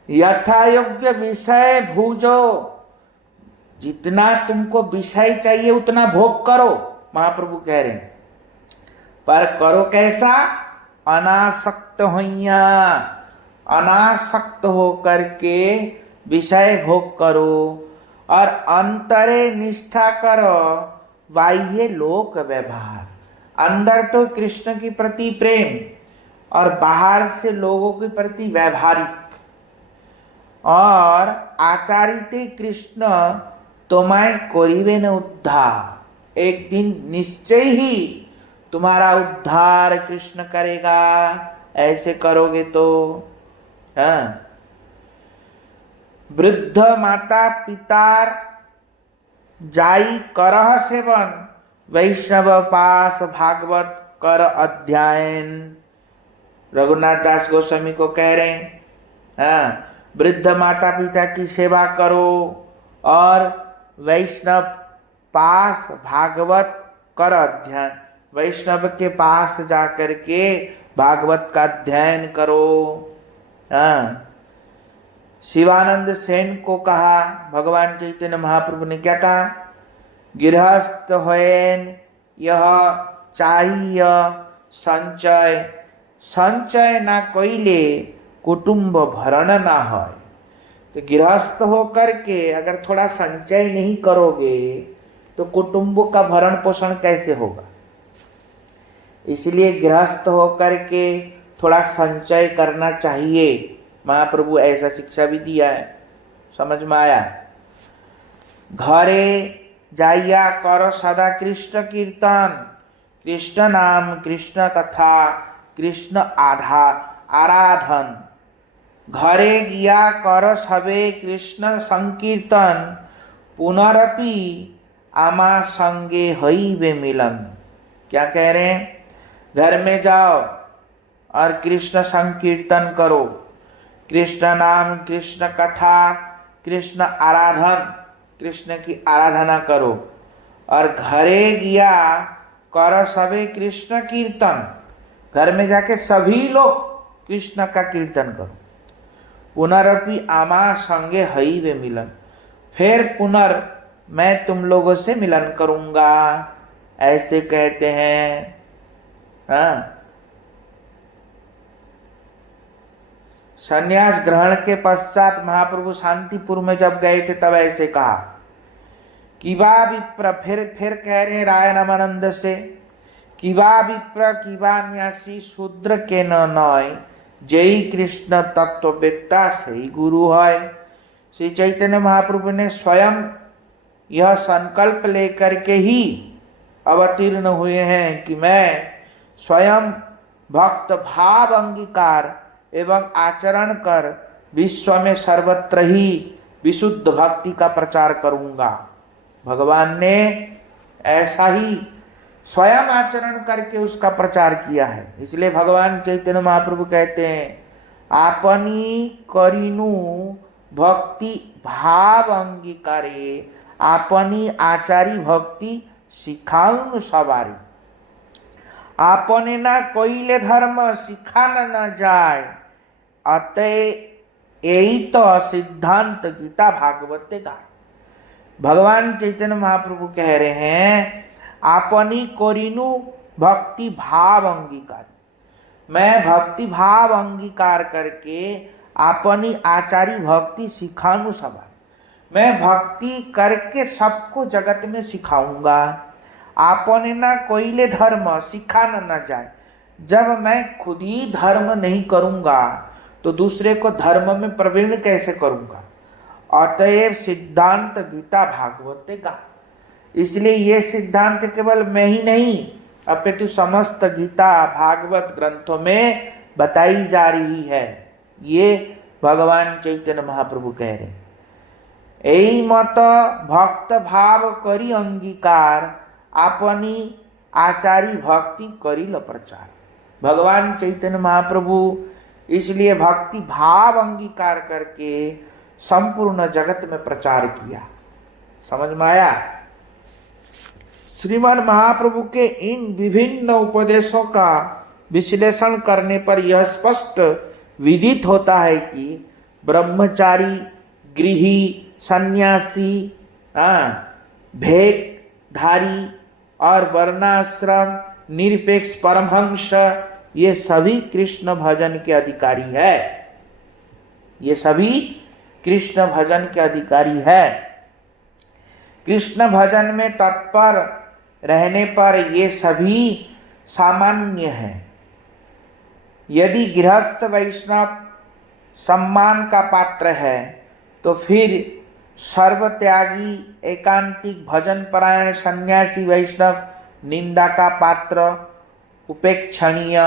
यथा योग्य विषय भूजो, जितना तुमको विषय चाहिए उतना भोग करो, महाप्रभु कह रहे हैं। पर करो कैसा? अनासक्त होइया, अनासक्त हो करके विषय भोग करो, और अंतरे निष्ठा करो बाह्य लोक व्यवहार। अंदर तो कृष्ण के प्रति प्रेम, और बाहर से लोगों के प्रति व्यवहारिक। और आचारिते कृष्ण तुम्हें करिबे न उद्धार, एक दिन निश्चय ही तुम्हारा उद्धार कृष्ण करेगा, ऐसे करोगे तो। हाँ, वृद्ध माता पितार जाई करह सेवन, वैष्णव पास भागवत कर अध्ययन। रघुनाथ दास गोस्वामी को कह रहे हैं, हाँ, वृद्ध माता पिता की सेवा करो और वैष्णव पास भागवत कर अध्ययन, वैष्णव के पास जाकर के भागवत का अध्ययन करो। हाँ, शिवानंद सेन को कहा, भगवान चैतन्य महाप्रभु ने क्या कहा? गृहस्थ होएन यह चाहिए संचय, संचय ना कोइले कुटुंब भरण ना हो। तो गृहस्थ होकर के अगर थोड़ा संचय नहीं करोगे तो कुटुंब का भरण पोषण कैसे होगा? इसलिए गृहस्थ होकर के थोड़ा संचय करना चाहिए। महाप्रभु ऐसा शिक्षा भी दिया है। समझ में आया? घरे जाइया करो सदा कृष्ण कीर्तन, कृष्ण नाम कृष्ण कथा कृष्ण आराधन। घरे गिया कर सबे कृष्ण संकीर्तन, पुनरपि आमा संगे हईबे मिलन। क्या कह रहे हैं? घर में जाओ और कृष्ण संकीर्तन करो, कृष्ण नाम कृष्ण कथा कृष्ण आराधन, कृष्ण की आराधना करो। और घरे गिया कर सबे कृष्ण कीर्तन, घर में जाके सभी लोग कृष्ण का कीर्तन करो। पुनरपि आमा संगे हईबे मिलन, फिर पुनर् मैं तुम लोगों से मिलन करूंगा, ऐसे कहते हैं। हाँ, संन्यास ग्रहण के पश्चात महाप्रभु शांतिपुर में जब गए थे तब ऐसे कहा। किबा विप्र, फिर कह रहे राय नमानंद से, किबा विप्र किबा न्यासी शूद्र के न नय, जय कृष्ण तत्ववेत्ता सही गुरु है। श्री चैतन्य महाप्रभु ने स्वयं यह संकल्प लेकर के ही अवतीर्ण हुए हैं कि मैं स्वयं भक्त भाव अंगीकार एवं आचरण कर विश्व में सर्वत्र ही विशुद्ध भक्ति का प्रचार करूंगा। भगवान ने ऐसा ही स्वयं आचरण करके उसका प्रचार किया है। इसलिए भगवान चैतन्य महाप्रभु कहते हैं, आपनी करीनु भक्ति भाव अंगीकारे, आपनी आचारी भक्ति सिखाऊन सवारी। आपने ना कोईले धर्म सिखाना न जाए, अतः यही तो सिद्धांत गीता भागवत का। भगवान चैतन्य महाप्रभु कह रहे हैं, आपनी कोरिनु भक्ति भाव अंगीकार, मैं भक्ति भाव अंगीकार करके अपनी आचारी भक्ति सिखानु सवार, मैं भक्ति करके सबको जगत में सिखाऊंगा। आपने ना कोईले धर्म सिखाना न जाए, जब मैं खुद ही धर्म नहीं करूंगा तो दूसरे को धर्म में प्रवीण कैसे करूंगा। अतएव सिद्धांत गीता भागवत का। इसलिए ये सिद्धांत केवल मैं ही नहीं अपितु समस्त गीता भागवत ग्रंथों में बताई जा रही है। ये भगवान चैतन्य महाप्रभु कह रहे हैं। यही मत भक्त भाव करी अंगीकार, अपनी आचारी भक्ति करी ल प्रचार। भगवान चैतन्य महाप्रभु इसलिए भक्ति भाव अंगीकार करके संपूर्ण जगत में प्रचार किया। समझ में आया? श्रीमान महाप्रभु के इन विभिन्न उपदेशों का विश्लेषण करने पर यह स्पष्ट विदित होता है कि ब्रह्मचारी, गृही, सन्यासी, भेकधारी और वर्णाश्रम निरपेक्ष परमहंस, ये सभी कृष्ण भजन के अधिकारी है। ये सभी कृष्ण भजन के अधिकारी है। कृष्ण भजन में तत्पर रहने पर ये सभी सामान्य हैं। यदि गृहस्थ वैष्णव सम्मान का पात्र है तो फिर सर्वत्यागी एकांतिक भजन परायण सन्यासी वैष्णव निंदा का पात्र, उपेक्षणीय,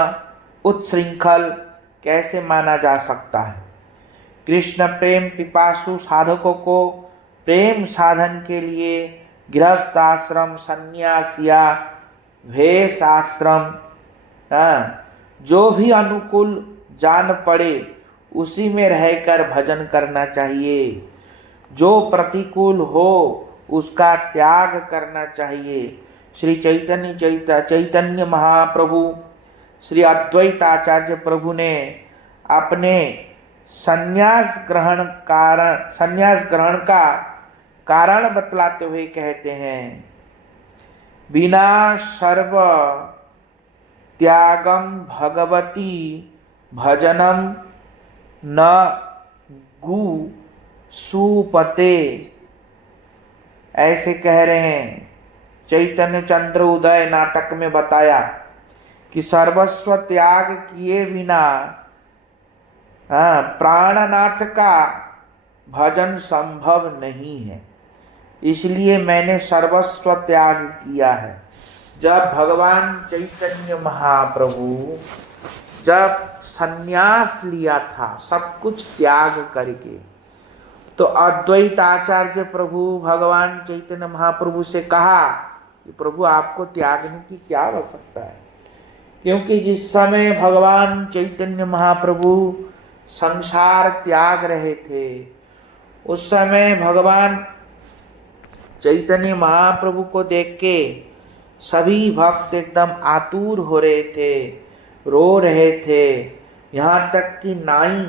उत्श्रृंखल कैसे माना जा सकता है। कृष्ण प्रेम पिपासु साधकों को प्रेम साधन के लिए गृहस्थ आश्रम, संन्यास या भेष आश्रम, जो भी अनुकूल जान पड़े उसी में रहकर भजन करना चाहिए। जो प्रतिकूल हो उसका त्याग करना चाहिए। श्री चैतन्य महाप्रभु श्री अद्वैत आचार्य प्रभु ने अपने संन्यास ग्रहण का कारण बतलाते हुए कहते हैं, बिना सर्व त्यागम भगवती भजनम न गु सुपते। ऐसे कह रहे हैं। चैतन्य चंद्र उदय नाटक में बताया कि सर्वस्व त्याग किए बिना प्राणनाथ का भजन संभव नहीं है, इसलिए मैंने सर्वस्व त्याग किया है। जब भगवान चैतन्य महाप्रभु जब सन्यास लिया था सब कुछ त्याग करके, तो अद्वैत आचार्य प्रभु भगवान चैतन्य महाप्रभु से कहा कि प्रभु आपको त्यागने की क्या आवश्यकता है, क्योंकि जिस समय भगवान चैतन्य महाप्रभु संसार त्याग रहे थे उस समय भगवान चैतन्य महाप्रभु को देख के सभी भक्त एकदम आतुर हो रहे थे, रो रहे थे, यहाँ तक कि नाई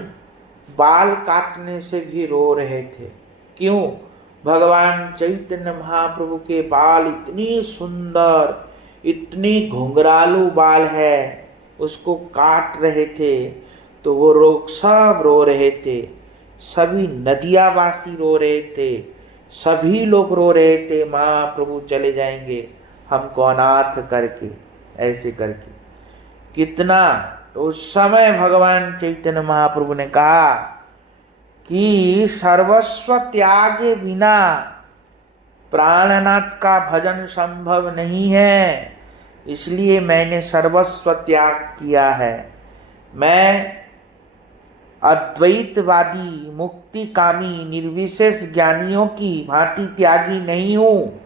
बाल काटने से भी रो रहे थे। क्यों? भगवान चैतन्य महाप्रभु के बाल इतनी सुंदर, इतनी घुंघरालू बाल है, उसको काट रहे थे तो वो लोग सब रो रहे थे, सभी नदियावासी रो रहे थे, सभी लोग रो रहे थे महाप्रभु चले जाएंगे हमको अनाथ करके, ऐसे करके कितना। तो उस समय भगवान चैतन्य महाप्रभु ने कहा कि सर्वस्व त्यागे बिना प्राणनाथ का भजन संभव नहीं है, इसलिए मैंने सर्वस्व त्याग किया है। मैं अद्वैतवादी मुक्ति कामी निर्विशेष ज्ञानियों की भांति त्यागी नहीं हूँ।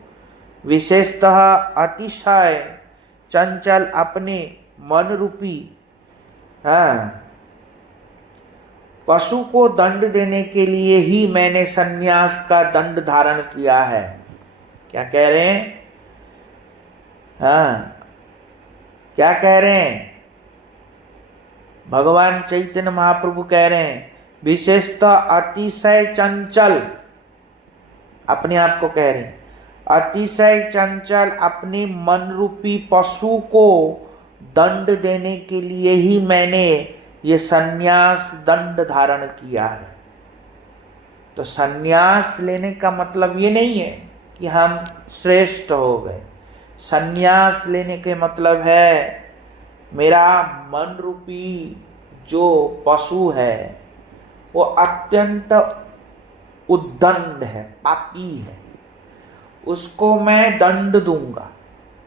विशेषतः अतिशय चंचल अपने मन रूपी पशु को दंड देने के लिए ही मैंने सन्यास का दंड धारण किया है। क्या कह रहे हैं? क्या कह रहे हैं? भगवान चैतन्य महाप्रभु कह रहे हैं विशेषतः अतिशय चंचल, अपने आप को कह रहे हैं अतिशय चंचल अपने मन रूपी पशु को दंड देने के लिए ही मैंने ये सन्यास दंड धारण किया है। तो सन्यास लेने का मतलब ये नहीं है कि हम श्रेष्ठ हो गए। सन्यास लेने के मतलब है मेरा मन रूपी जो पशु है वो अत्यंत उद्दंड है, पापी है, उसको मैं दंड दूंगा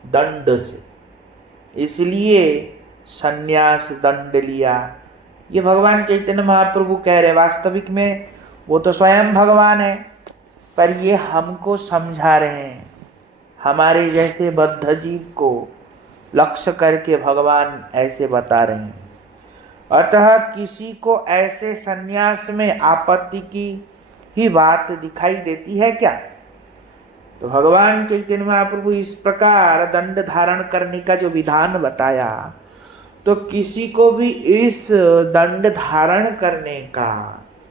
दंड से, इसलिए सन्यास दंड लिया। ये भगवान चैतन्य महाप्रभु कह रहे, वास्तविक में वो तो स्वयं भगवान है, पर ये हमको समझा रहे हैं, हमारे जैसे बद्ध जीव को लक्ष्य करके भगवान ऐसे बता रहे हैं। अतः किसी को ऐसे सन्यास में आपत्ति की ही बात दिखाई देती है क्या? तो भगवान चैतन्य महाप्रभु इस प्रकार दंड धारण करने का जो विधान बताया, तो किसी को भी इस दंड धारण करने का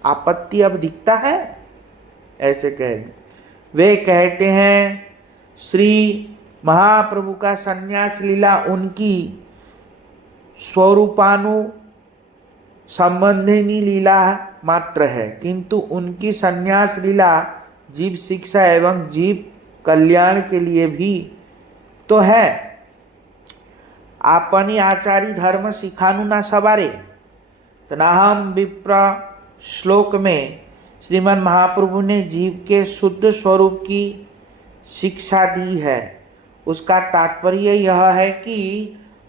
आपत्ति अब दिखता है? ऐसे कह वे कहते हैं श्री महाप्रभु का सन्यास लीला उनकी स्वरूपानु संबंधिनी लीला मात्र है, किंतु उनकी सन्यास लीला जीव शिक्षा एवं जीव कल्याण के लिए भी तो है। आपनी आचारी धर्म सिखानु ना सवारे। तो नाहम विप्र श्लोक में श्रीमन महाप्रभु ने जीव के शुद्ध स्वरूप की शिक्षा दी है। उसका तात्पर्य यह है कि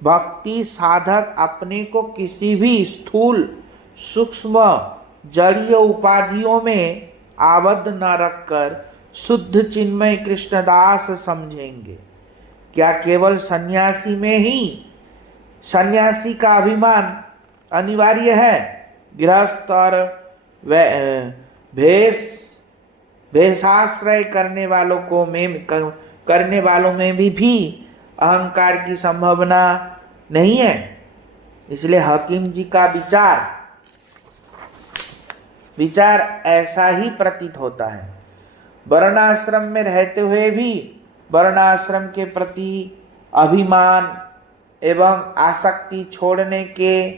भक्ति साधक अपने को किसी भी स्थूल सूक्ष्म जड़ीय उपाधियों में आबद्ध न रखकर शुद्ध चिन्मय कृष्णदास समझेंगे। क्या केवल सन्यासी में ही सन्यासी का अभिमान अनिवार्य है? गृहस्थ और भेषाश्रय करने वालों में भी अहंकार की संभावना नहीं है। इसलिए हकीम जी का विचार ऐसा ही प्रतीत होता है। वर्णाश्रम में रहते हुए भी वर्णाश्रम के प्रति अभिमान एवं आसक्ति छोड़ने के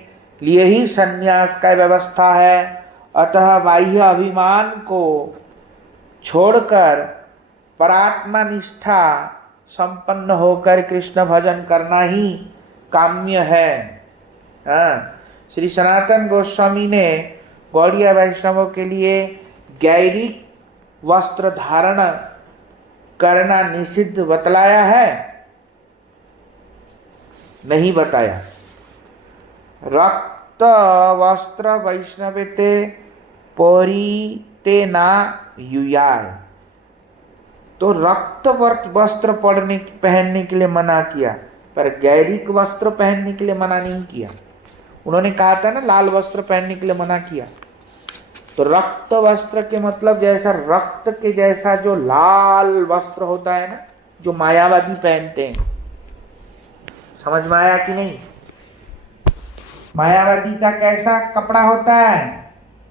लिए ही संन्यास का व्यवस्था है। अतः बाह्य अभिमान को छोड़कर परात्मा निष्ठा संपन्न होकर कृष्ण भजन करना ही काम्य है। हाँ, श्री सनातन गोस्वामी ने गौड़ीय वैष्णवों के लिए गैरिक वस्त्र धारण करना निषिद्ध बतलाया है? नहीं बताया। रक्त वस्त्र वैष्णवेते परिते ना युयाय, तो रक्त वस्त्र पहनने के लिए मना किया, पर गैरिक वस्त्र पहनने के लिए मना नहीं किया। उन्होंने कहा था ना लाल वस्त्र पहनने के लिए मना किया, तो रक्त वस्त्र के मतलब जैसा रक्त के जैसा जो लाल वस्त्र होता है ना, जो मायावादी पहनते हैं। समझ में आया कि नहीं? मायावादी का कैसा कपड़ा होता है?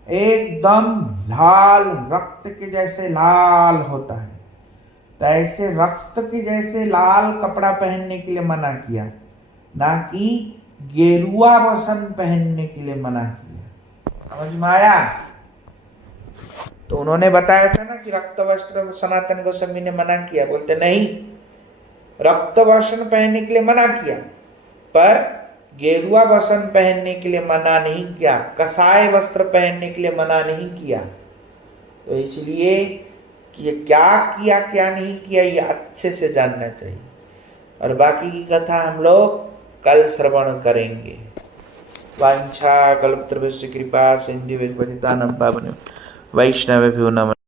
एकदम लाल, रक्त के जैसे लाल होता है। तो ऐसे रक्त के जैसे लाल कपड़ा पहनने के लिए मना किया, ना कि गेरुआ वसन पहनने के लिए मना किया। समझ में आया? तो उन्होंने बताया था ना कि रक्त वस्त्र सनातन गोस्वामी ने मना किया। बोलते नहीं, रक्त वस्त्र पहनने के लिए मना किया, पर गेरुआ वसन पहनने के लिए मना नहीं किया, कसाय वस्त्र पहनने के लिए मना नहीं किया। तो इसलिए ये क्या किया क्या नहीं किया ये अच्छे से जानना चाहिए, और बाकी की कथा हम लोग कल श्रवण करेंगे। वांछा कल्पतरुभ्यश्च कृपा सिंधुभ्यश्च पतितानां पावनेभ्यो वैष्णवेभ्यो नमः।